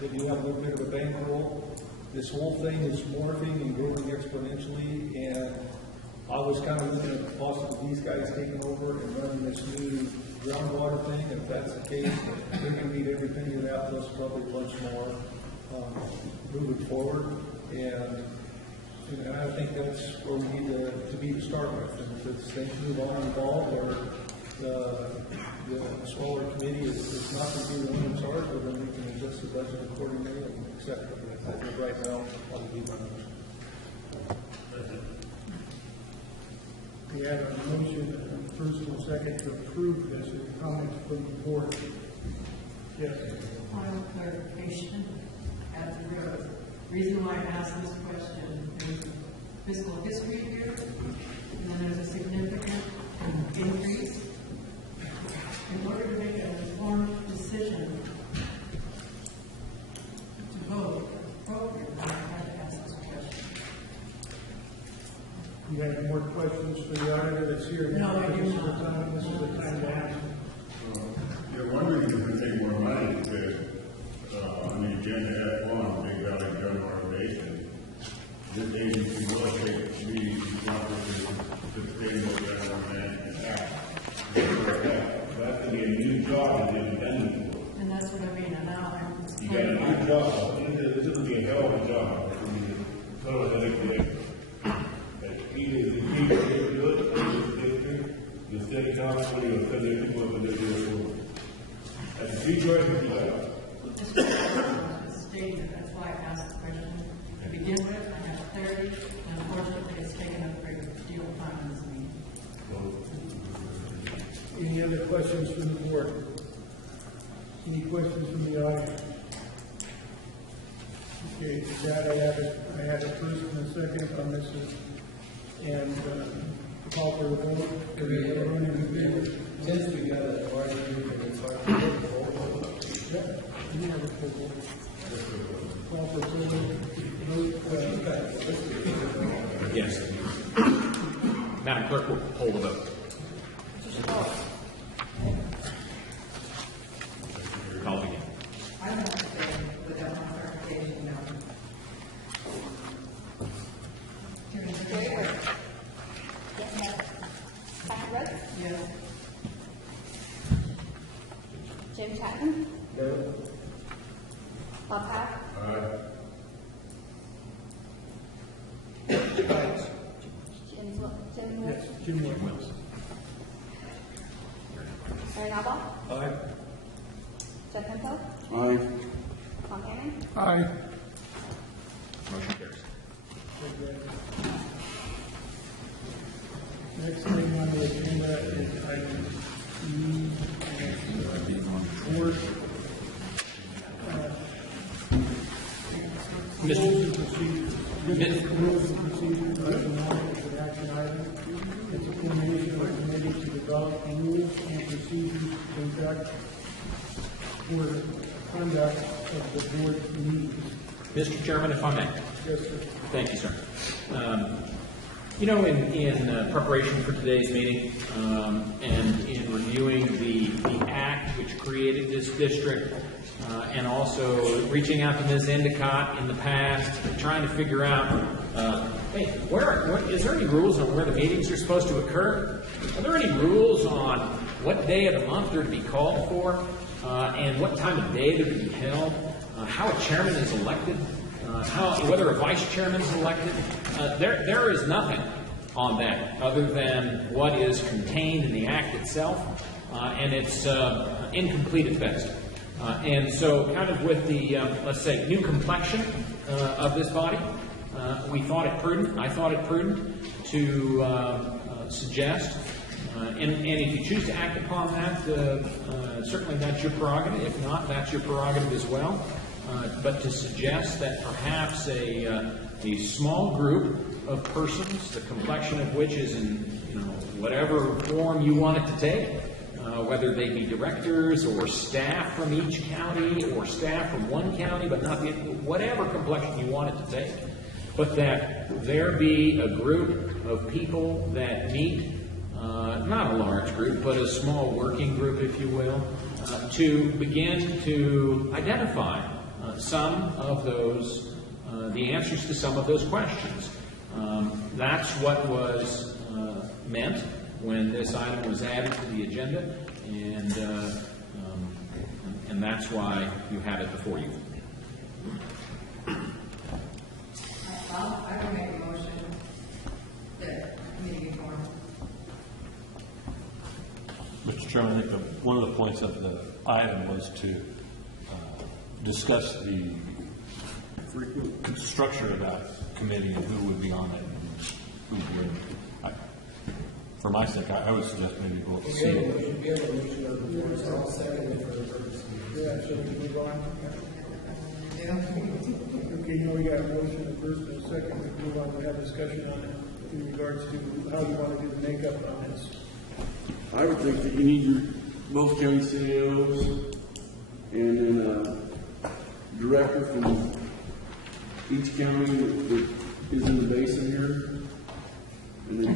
That you have a little bit of a bankroll. This whole thing is morphing and growing exponentially, and I was kind of looking at possibly these guys taking over and running this new groundwater thing. And if that's the case, they're going to need everything in that plus probably a bunch more moving forward. And I think that's where we need to be to start with. And if things move on involved, or the smaller committee is not going to be the one in charge, but then we can adjust the budget accordingly and accept it. I think right now, I'll leave my motion. We have a motion, first and second, to approve this. Any comments from the board? Yes. Final clarification at the road. Reason why I asked this question, there's fiscal history here, and then there's a significant increase. In order to make an informed decision to vote appropriately, I had to ask this question. You have more questions for the auditor that's here? No, I do This is not. the time to ask. You're wondering if we take more money because on the agenda F1, Big Valley Gun Organization, this agency will take the responsibility to pay more than management act. That's going to be a new job that they're intending for. And that's what I mean, and now I'm. You got a new job. This will be a hell of a job. Total headache today. Either the people here do it, or the city council, or the federal people over there do it. That's a big choice to do. Stated, that's why I asked the question. To begin with, I have 30, and unfortunately, it's taken up a great deal of time in this meeting. Any other questions from the board? Any questions from the audience? Okay, with that, I have a first and a second on this, and call for the vote. Since we got a party group and it's hard to get the vote. Yeah, you have a full vote. Call for the vote. Yes. Madam Clerk will hold the vote. Call again. I don't say without my clarification, no. Yes, Madam. Rhodes? Yes. Jim Chapman, No. Bob Pack, Jim Woods, Jim Williams. Aaron Alba, Aye. Jeff Hempel, Aye. Tom Hammond, Aye. Motion carries. Next thing on the agenda is item E, board. Rules and procedures, item 1 is an action item. It's a formation of a committee to develop rules and procedures to conduct of the board meetings. Mr. Chairman, if I may. Yes, sir. Thank you, sir. You know, in preparation for today's meeting and in reviewing the act which created this district and also reaching out to Ms. Endicott in the past, trying to figure out, hey, is there any rules on where the meetings are supposed to occur? Are there any rules on what day of the month they're to be called for and what time of day they're to be held? How a chairman is elected? Whether a vice chairman is elected, there is nothing on that other than what is contained in the act itself, and it's incomplete at best. And so, kind of with the let's say new complexion of this body, we thought it prudent. I thought it prudent to suggest, and if you choose to act upon that, certainly that's your prerogative. If not, that's your prerogative as well. But to suggest that perhaps a small group of persons, the complexion of which is in whatever form you want it to take, whether they be directors or staff from each county or staff from one county, but not whatever complexion you want it to take, but that there be a group of people that meet, not a large group, but a small working group, if you will, to begin to identify some of those, the answers to some of those questions. That's what was meant when this item was added to the agenda, and that's why you have it before you. I will make a motion that committee be formed. Mr. Chairman, I think one of the points of the item was to discuss the structure of that committee and who would be on it and who would. For my sake, I would suggest maybe we'll see it. We have a motion on the board, so I'll second it for the purpose. Yeah, so we can move on. Okay, we got a motion, the first and the second, we move on, we have discussion on it in regards to how you want to do the makeup on this. I would think that you need both county CAOs and then a director from each county that is in the basin here. And then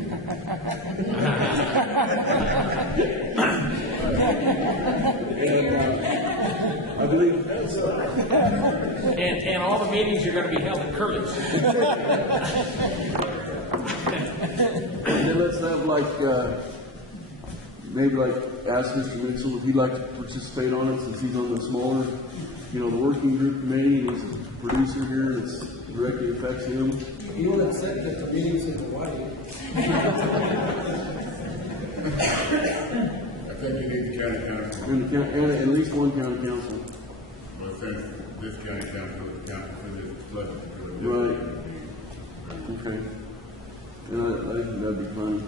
I believe that's and all the meetings are going to be held in Curtis. And then let's have maybe ask Mr. Mitchell if he'd like to participate on it since he's on the smaller, the working group committee and he's a producer here and it's directly affects him. You want to set that the meetings in Hawaii? I think you need the county council. And at least one county council. Well, since this county council is council for this flood. Right. Okay. And I think that'd be fine.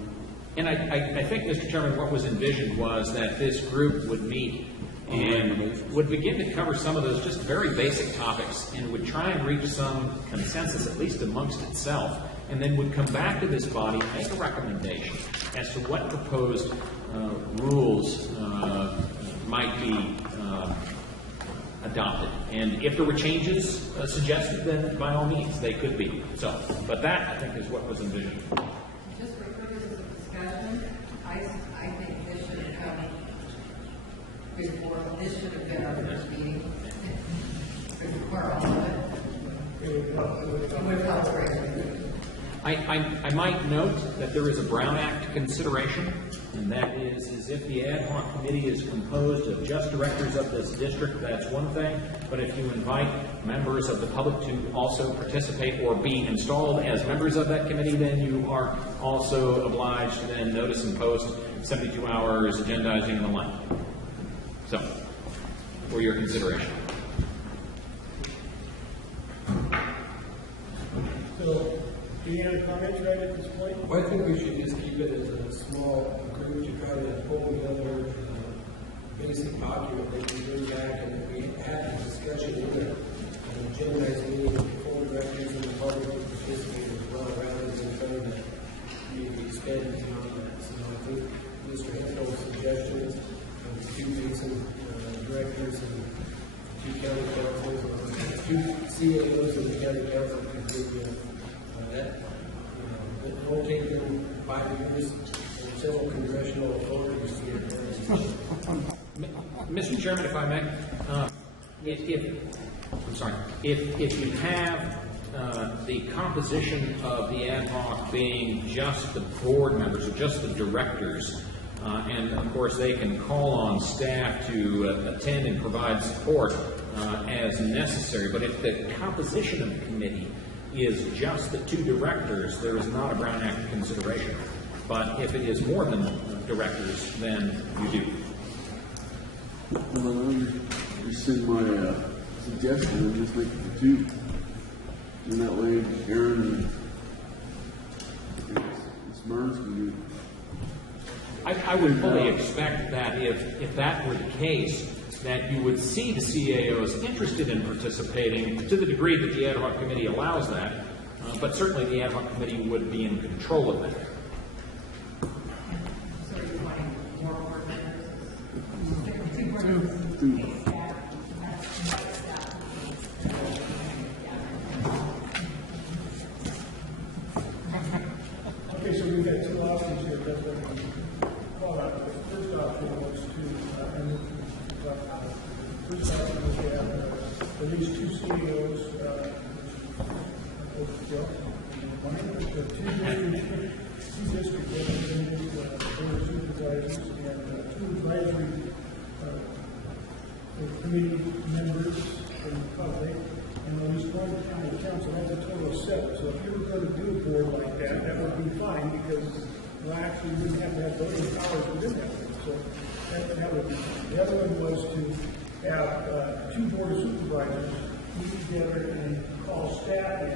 And I think, Mr. Chairman, what was envisioned was that this group would meet and would begin to cover some of those just very basic topics and would try and reach some consensus, at least amongst itself, and then would come back to this body, make a recommendation as to what proposed rules might be adopted. And if there were changes suggested, then by all means, they could be. So, but that, I think, is what was envisioned. Just for purposes of discussion, I think this should have come before, this should have been our first meeting. Before all of it. It would help greatly. I might note that there is a Brown Act consideration, and that is if the ad hoc committee is composed of just directors of this district, that's one thing. But if you invite members of the public to also participate or be installed as members of that committee, then you are also obliged to then notice and post 72 hours, agendizing and the like. So, for your consideration. So, any other comments right at this point? Well, I think we should just keep it as a small group to try to pull together basic document that we bring back and that we have a discussion in it. An agendized meeting with full directors and the public to participate as well, rather than trying to maybe expand beyond that. So I think Mr. Henkel's suggestions of two decent directors and two county councils, or two CAOs and the county council could be that it won't take them 5 years and several congressional authorities to get done. Mr. Chairman, if I may, if you have the composition of the ad hoc being just the board members or just the directors, and of course they can call on staff to attend and provide support as necessary, but if the composition of the committee is just the two directors, there is not a Brown Act consideration. But if it is more than directors, then you do. Well, I'll rescind my suggestion and just make it the two. And that way, Aaron and Ms. Burns can do. I would fully expect that if that were the case, that you would see the CAOs interested in participating to the degree that the ad hoc committee allows that, but certainly the ad hoc committee would be in control of that. So you're wanting more board members? Two board members. Two. Okay, so we've got two options here. That's what we call out. The first option was to, first option was to have at least two CEOs, two district representatives, board of supervisors, and two advisory committee members from the public, and at least one county council. That's a total of 7. So if you were going to do a board like that, that would be fine, because well, actually we wouldn't have to have voting powers within that one. So that would be fine. The other one was to have two board of supervisors meet together and call staff in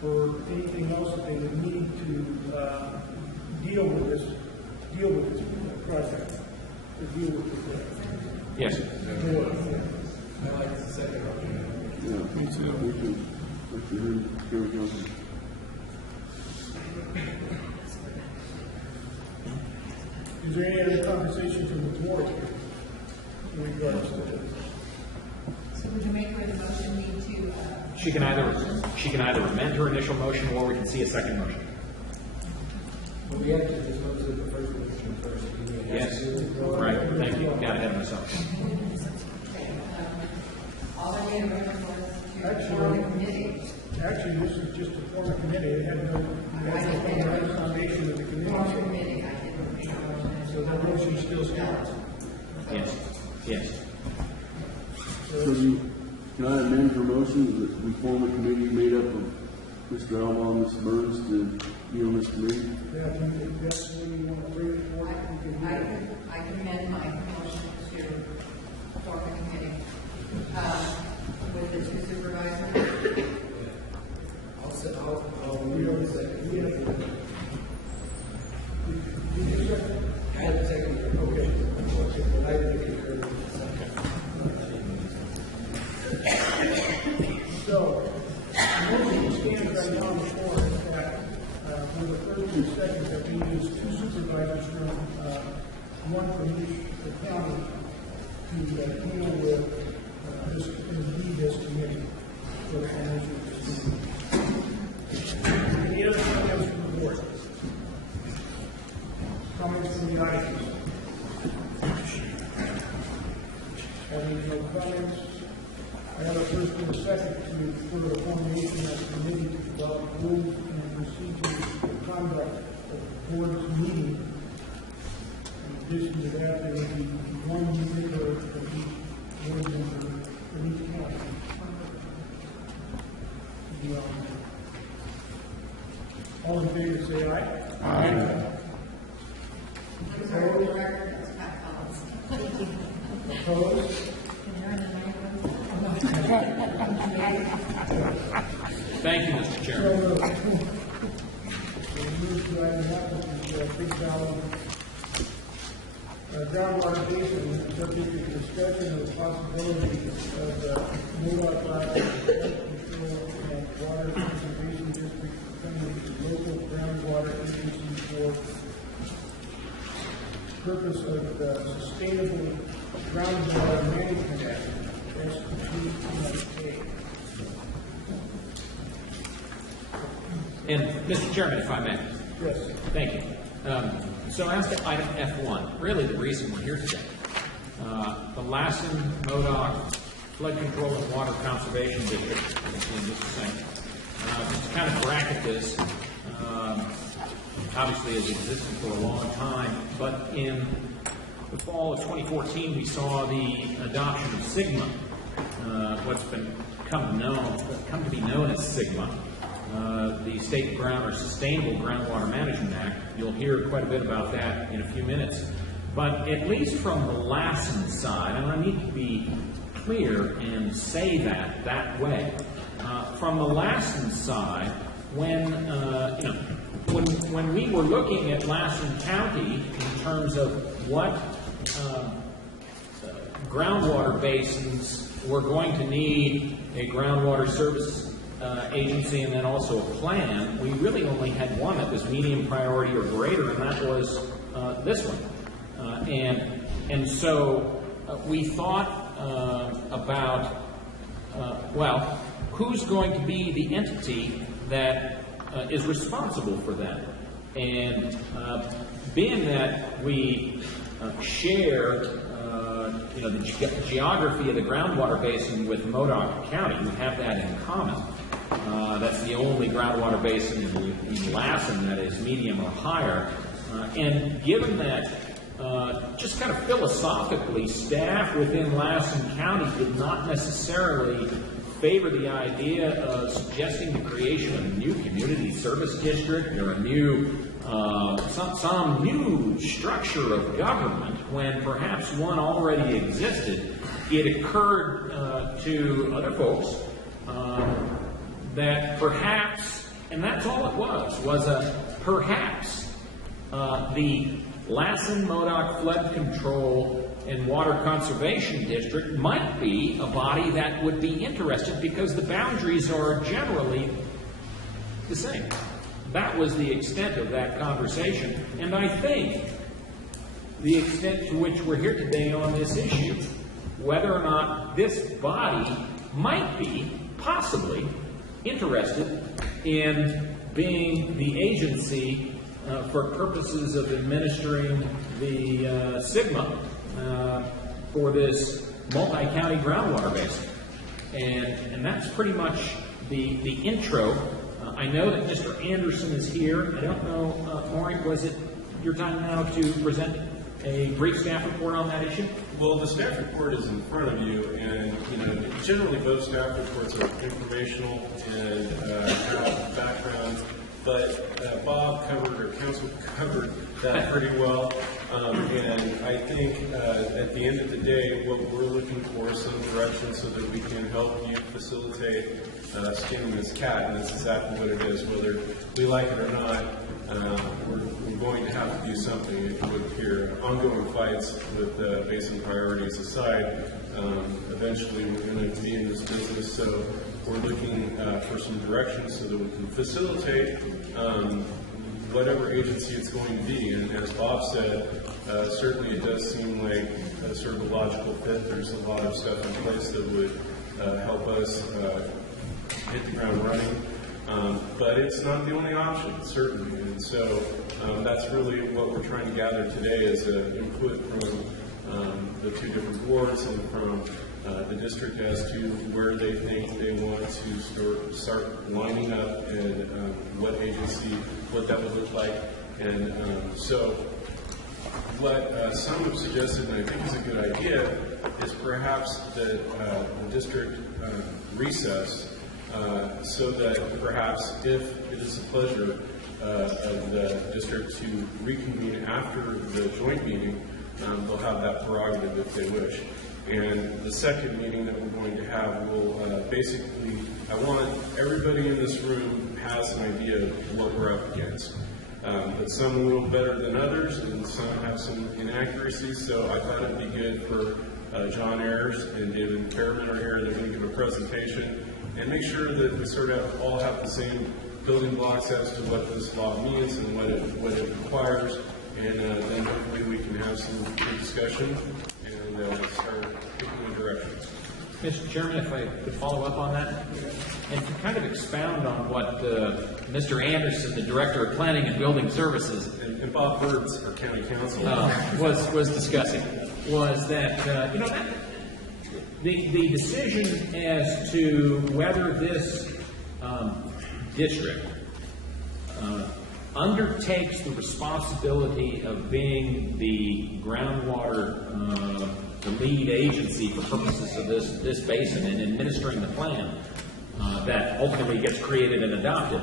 for anything else that they would need to deal with this project, to deal with this. Yes. I like the second option. Yeah, me too. We can hear council. Is there any other conversation from the board in regards to this? So would you make her the motion need to, She can either amend her initial motion, or we can see a second motion. But we have to dispose of the first motion first. Yes. Right. Thank you. Got ahead of myself. all I need was to form a committee? Actually, this is just to form a committee. It had no foundation of the Form a committee. committee, I didn't make a motion. So the motion still stands. Yes. Yes. So can I amend her motion that we form a committee made up of Mr. Alba and Ms. Burns to be on this committee? Yeah, I think that's the way you want to bring it forward. You can do that. I can amend my motion to form a committee, with the two supervisors. I'll move the second. Did you second? I had a second. Okay. But I think it occurred. So, the motion stands right now on the floor that, for the first and second, that we use two supervisors from, one from each county to deal with, this, and lead this committee for the financial distribution. Any other comments from the board? Comments from the audience? Having no comments, I have a first and a second for the formation of the committee to develop rules and procedures for conduct of the board's meeting. In addition to that, there will be one member for each board member for each county. All in favor, say aye. Aye. Opposed? Thank you, Mr. Chairman. So move to item F, which is Big Valley groundwater basin, subject to discussion of the possibility of Modoc Lassen control and water conservation district becoming a local groundwater agency for purpose of sustainable groundwater management act, SPGA. And, Mr. Chairman, if I may. Yes. Thank you. So as to item F1, really the reason we're here today, the Lassen, Modoc Flood Control and Water Conservation District, in just a second, just to kind of bracket this, obviously has existed for a long time, but in the fall of 2014 we saw the adoption of SIGMA, what's come to be known as SIGMA. The State Sustainable Groundwater Management Act. You'll hear quite a bit about that in a few minutes. But at least from the Lassen side, and I need to be clear and say that way, from the Lassen side, when we were looking at Lassen County in terms of what groundwater basins were going to need a groundwater service agency and then also a plan, we really only had one that was medium priority or greater, and that was this one. And so we thought about, well, who's going to be the entity that is responsible for that? And being that we share the geography of the groundwater basin with Modoc County, we have that in common. That's the only groundwater basin in Lassen that is medium or higher. And given that, just kind of philosophically, staff within Lassen County did not necessarily favor the idea of suggesting the creation of a new community service district or a new some new structure of government when perhaps one already existed. It occurred to other folks that perhaps, and that's all it was a perhaps the Lassen Modoc Flood Control and Water Conservation District might be a body that would be interested because the boundaries are generally the same. That was the extent of that conversation, and I think the extent to which we're here today on this issue, whether or not this body might be possibly interested in being the agency for purposes of administering the SIGMA for this multi-county groundwater basin. And that's pretty much the intro. I know that Mr. Anderson is here. I don't know, Maury, was it your time now to present a brief staff report on that issue? Well, the staff report is in front of you, and generally both staff reports are informational and have background, but Bob covered, or council covered that pretty well. And I think at the end of the day, what we're looking for is some direction so that we can help you facilitate skinning this cat, and that's exactly what it is. Whether we like it or not, we're going to have to do something. It would appear ongoing fights with basin priorities aside. Eventually, we're going to be in this business, so we're looking for some direction so that we can facilitate whatever agency it's going to be. And as Bob said, certainly it does seem like a sort of a logical fit. There's a lot of stuff in place that would help us hit the ground running. But it's not the only option, certainly. And so that's really what we're trying to gather today is input from the two different boards and from the district as to where they think they want to start lining up and what agency, what that would look like. And so what some have suggested, and I think is a good idea, is perhaps that the district recess so that perhaps if it is the pleasure of the district to reconvene after the joint meeting, they'll have that prerogative if they wish. And the second meeting that we're going to have will basically, I want everybody in this room has an idea of what we're up against. But some a little better than others, and some have some inaccuracies, so I thought it'd be good for John Ayers and David Perriman are here. They're going to give a presentation and make sure that we sort of all have the same building blocks as to what this law means and what it requires, and then hopefully we can have some good discussion and start picking the directions. Mr. Chairman, if I could follow up on that, and to kind of expound on what Mr. Anderson, the Director of Planning and Building Services, and Bob Birds, our County Council, was discussing, was that the decision as to whether this district undertakes the responsibility of being the groundwater, the lead agency for purposes of this basin and administering the plan that ultimately gets created and adopted,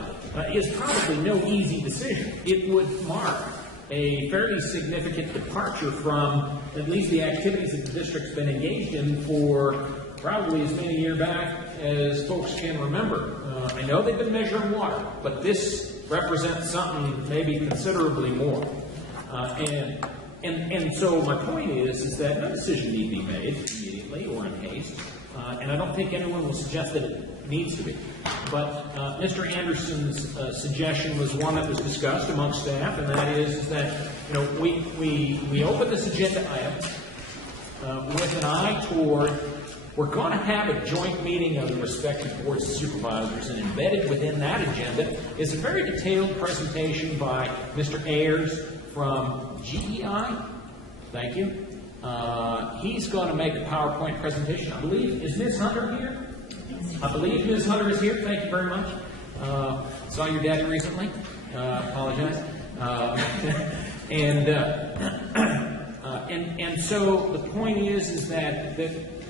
is probably no easy decision. It would mark a fairly significant departure from at least the activities that the district's been engaged in for probably as many years back as folks can remember. I know they've been measuring water, but this represents something maybe considerably more. And so my point is that no decision need be made immediately or in haste, and I don't think anyone will suggest that it needs to be. But Mr. Anderson's suggestion was one that was discussed amongst staff, and that is that we open this agenda item with an eye toward we're going to have a joint meeting of the respective boards of supervisors, and embedded within that agenda is a very detailed presentation by Mr. Ayers from GEI. Thank you. He's going to make a PowerPoint presentation. I believe, is Ms. Hunter here? I believe Ms. Hunter is here. Thank you very much. Saw your daddy recently. Apologize. And so the point is that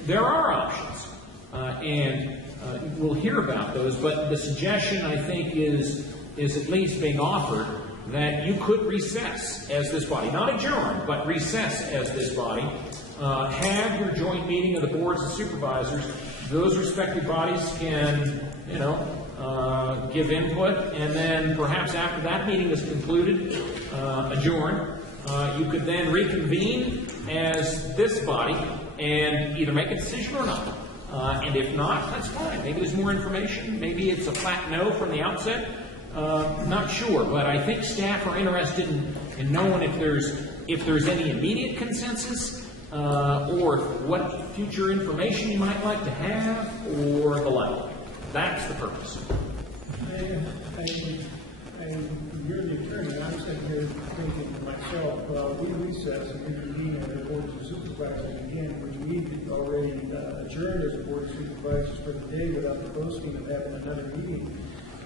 there are options, and we'll hear about those. But the suggestion, I think, is at least being offered that you could recess as this body, not adjourn, but recess as this body. Have your joint meeting of the boards of supervisors. Those respective bodies can, give input, and then perhaps after that meeting is concluded, adjourn. You could then reconvene as this body and either make a decision or not. And if not, that's fine. Maybe there's more information. Maybe it's a flat no from the outset. Not sure, but I think staff are interested in knowing if there's any immediate consensus or what future information you might like to have or the like. That's the purpose. You're the attorney. I'm sitting here thinking to myself, well, we recess and reconvene our boards of supervisors again. We need to already adjourn as board of supervisors for the day without the boasting of having another meeting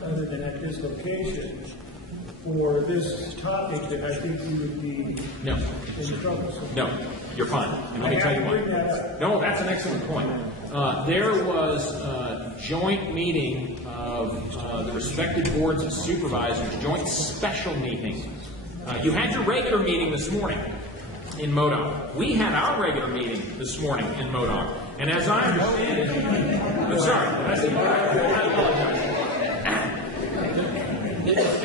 other than at this location for this topic that I think we would be in trouble. No, you're fine. And let me tell you why. No, that's an excellent point. There was a joint meeting of the respective boards of supervisors, joint special meeting. You had your regular meeting this morning in Modoc. We had our regular meeting this morning in Modoc. And as I understand it, I'm sorry, did I say Modoc? I apologize.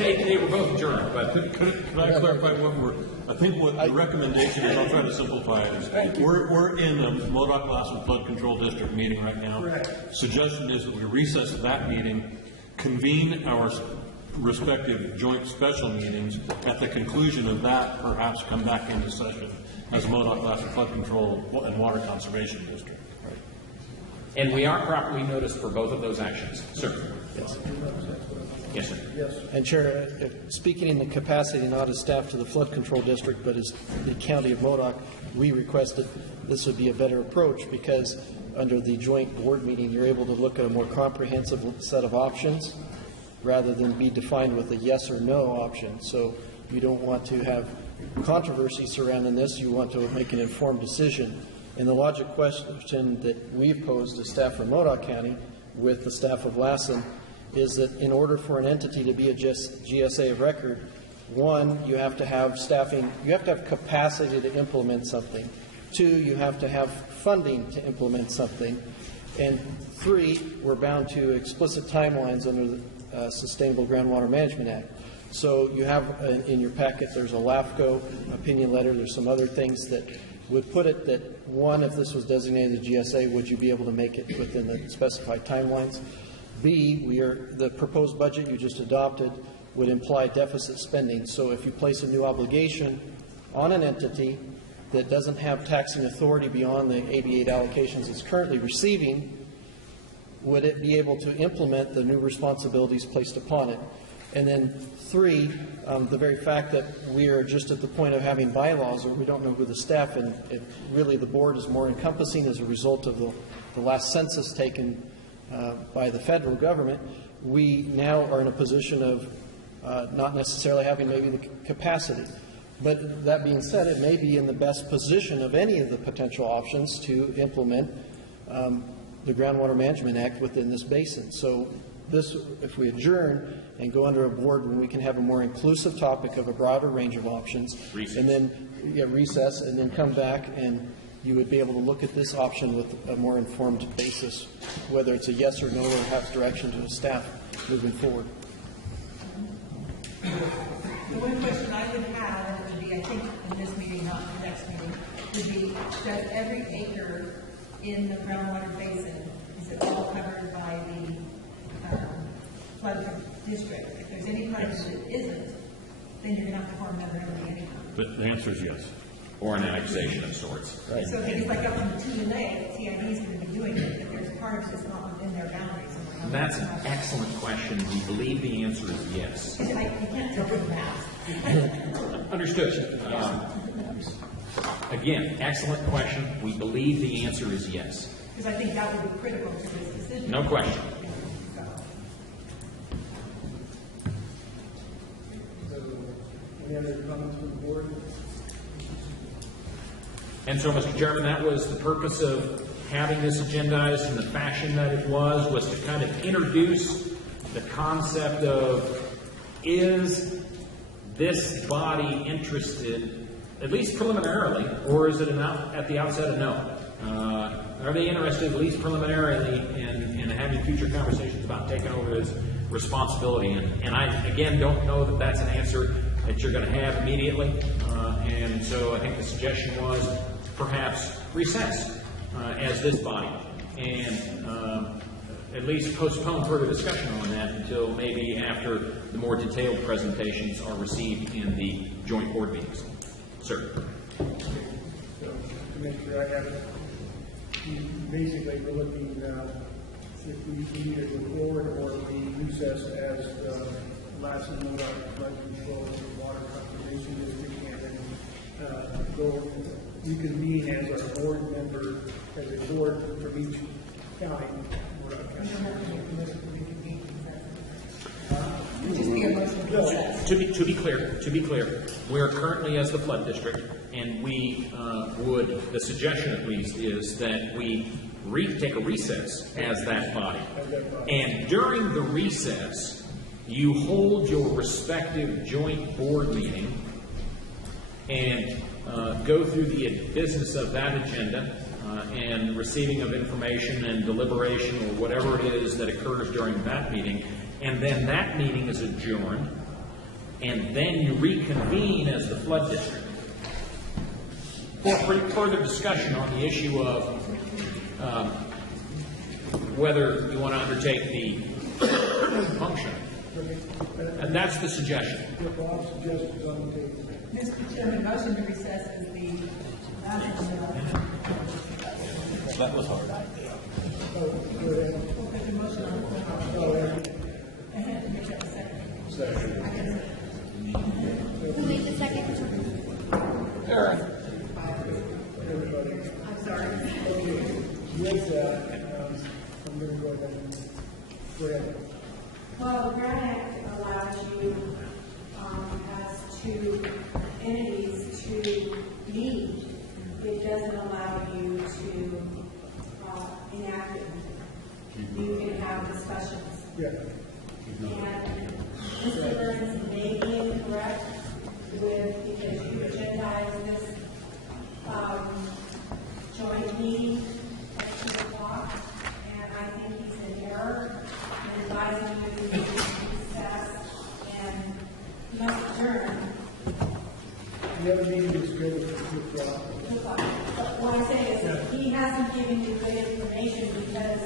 They were both adjourned, but could I clarify one word? I think what the recommendation is, I'll try to simplify it, is we're in the Modoc Lassen Flood Control District meeting right now. Correct. Suggestion is that we recess that meeting, convene our respective joint special meetings. At the conclusion of that, perhaps come back into session as Modoc Lassen Flood Control and Water Conservation District. And we are properly noticed for both of those actions, sir. Yes. Yes, sir. Yes. And Chair, speaking in the capacity not as staff to the flood control district, but as the county of Modoc, we requested this would be a better approach because under the joint board meeting, you're able to look at a more comprehensive set of options rather than be defined with a yes or no option. So you don't want to have controversy surrounding this. You want to make an informed decision. And the logic question that we've posed as staff from Modoc County with the staff of Lassen is that in order for an entity to be a GSA of record, one, you have to have staffing, you have to have capacity to implement something. Two, you have to have funding to implement something. And three, we're bound to explicit timelines under the Sustainable Groundwater Management Act. So you have in your packet, there's a LAFCO opinion letter, there's some other things that would put it that, one, if this was designated a GSA, would you be able to make it within the specified timelines? B, the proposed budget you just adopted would imply deficit spending. So if you place a new obligation on an entity that doesn't have taxing authority beyond the AB 8 allocations it's currently receiving, would it be able to implement the new responsibilities placed upon it? And then three, the very fact that we are just at the point of having bylaws or we don't know who the staff, and really the board is more encompassing as a result of the last census taken by the federal government, we now are in a position of not necessarily having maybe the capacity. But that being said, it may be in the best position of any of the potential options to implement the Groundwater Management Act within this basin. So this, if we adjourn and go under a board when we can have a more inclusive topic of a broader range of options, Recess. and then recess, and then come back, and you would be able to look at this option with a more informed basis, whether it's a yes or no or has direction to the staff moving forward. The one question I would have, and it would be, I think, in this meeting, not the next meeting, would be, does every acre in the groundwater basin, is it all covered by the flood district? If there's any place that it isn't, then you're going to have to form another entity anyhow. But the answer is yes. Or an annexation of sorts. So if it's like up in Tule Lake, TID is going to be doing it, if there's parts that's not within their boundaries. That's an excellent question. We believe the answer is yes. You can't tell from math. Understood. Again, excellent question. We believe the answer is yes. Because I think that would be critical to this decision. No question. Any other comments from the board? And so, Mr. Chairman, that was the purpose of having this agendized in the fashion that it was to kind of introduce the concept of, is this body interested, at least preliminarily, or is it at the outset a no? Are they interested, at least preliminarily, in having future conversations about taking over this responsibility? And I, again, don't know that that's an answer that you're going to have immediately. And so I think the suggestion was perhaps recess as this body and at least postpone further discussion on that until maybe after the more detailed presentations are received in the joint board meetings. Sir. So, Commissioner, I have, basically we're looking if we either go forward or we recess as Lassen, Modoc, flood control, water conservation district, and then go reconvene as our board member, as a board from each county. To be clear, we are currently as the flood district, and we the suggestion at least is that we take a recess as that body. And during the recess, you hold your respective joint board meeting and go through the business of that agenda and receiving of information and deliberation or whatever it is that occurs during that meeting. And then that meeting is adjourned, and then you reconvene as the flood district for further discussion on the issue of whether you want to undertake the function. And that's the suggestion. Mr. Chairman, motion to recess is the That was hard. motion on the floor. Who made the second? Aaron. Everybody. I'm sorry. Okay, with that, I'm gonna go ahead and, go ahead. Well, the Grant Act allows you, as two entities to meet. It doesn't allow you to, enact it. You can have discussions. Yeah. And Mr. Burns may be incorrect with, because you agendized this, joint meeting at 2:00, and I think he's in error in advising you to recess and you must adjourn. The other meeting is scheduled for 2:00. What I say is that he hasn't given you good information because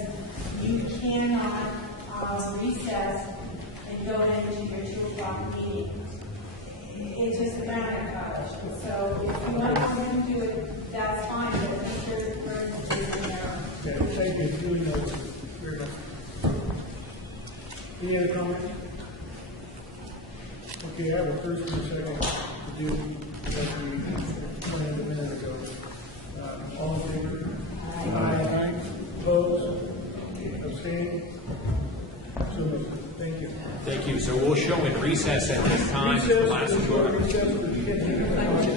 you cannot recess and go into your 2:00 meeting. It's just a Grant Act violation. So if you want him to do it, that's fine, but Mr. Burns is in error. Okay, thank you, doing those, fair enough. Any other comments? Okay, I have a first and a second to do what we planned a minute ago. All in favor? Aye. Opposed? Abstained? So moved. Thank you. Thank you. So we'll show in recess at this time. It's the last Recess, order. recess, recess.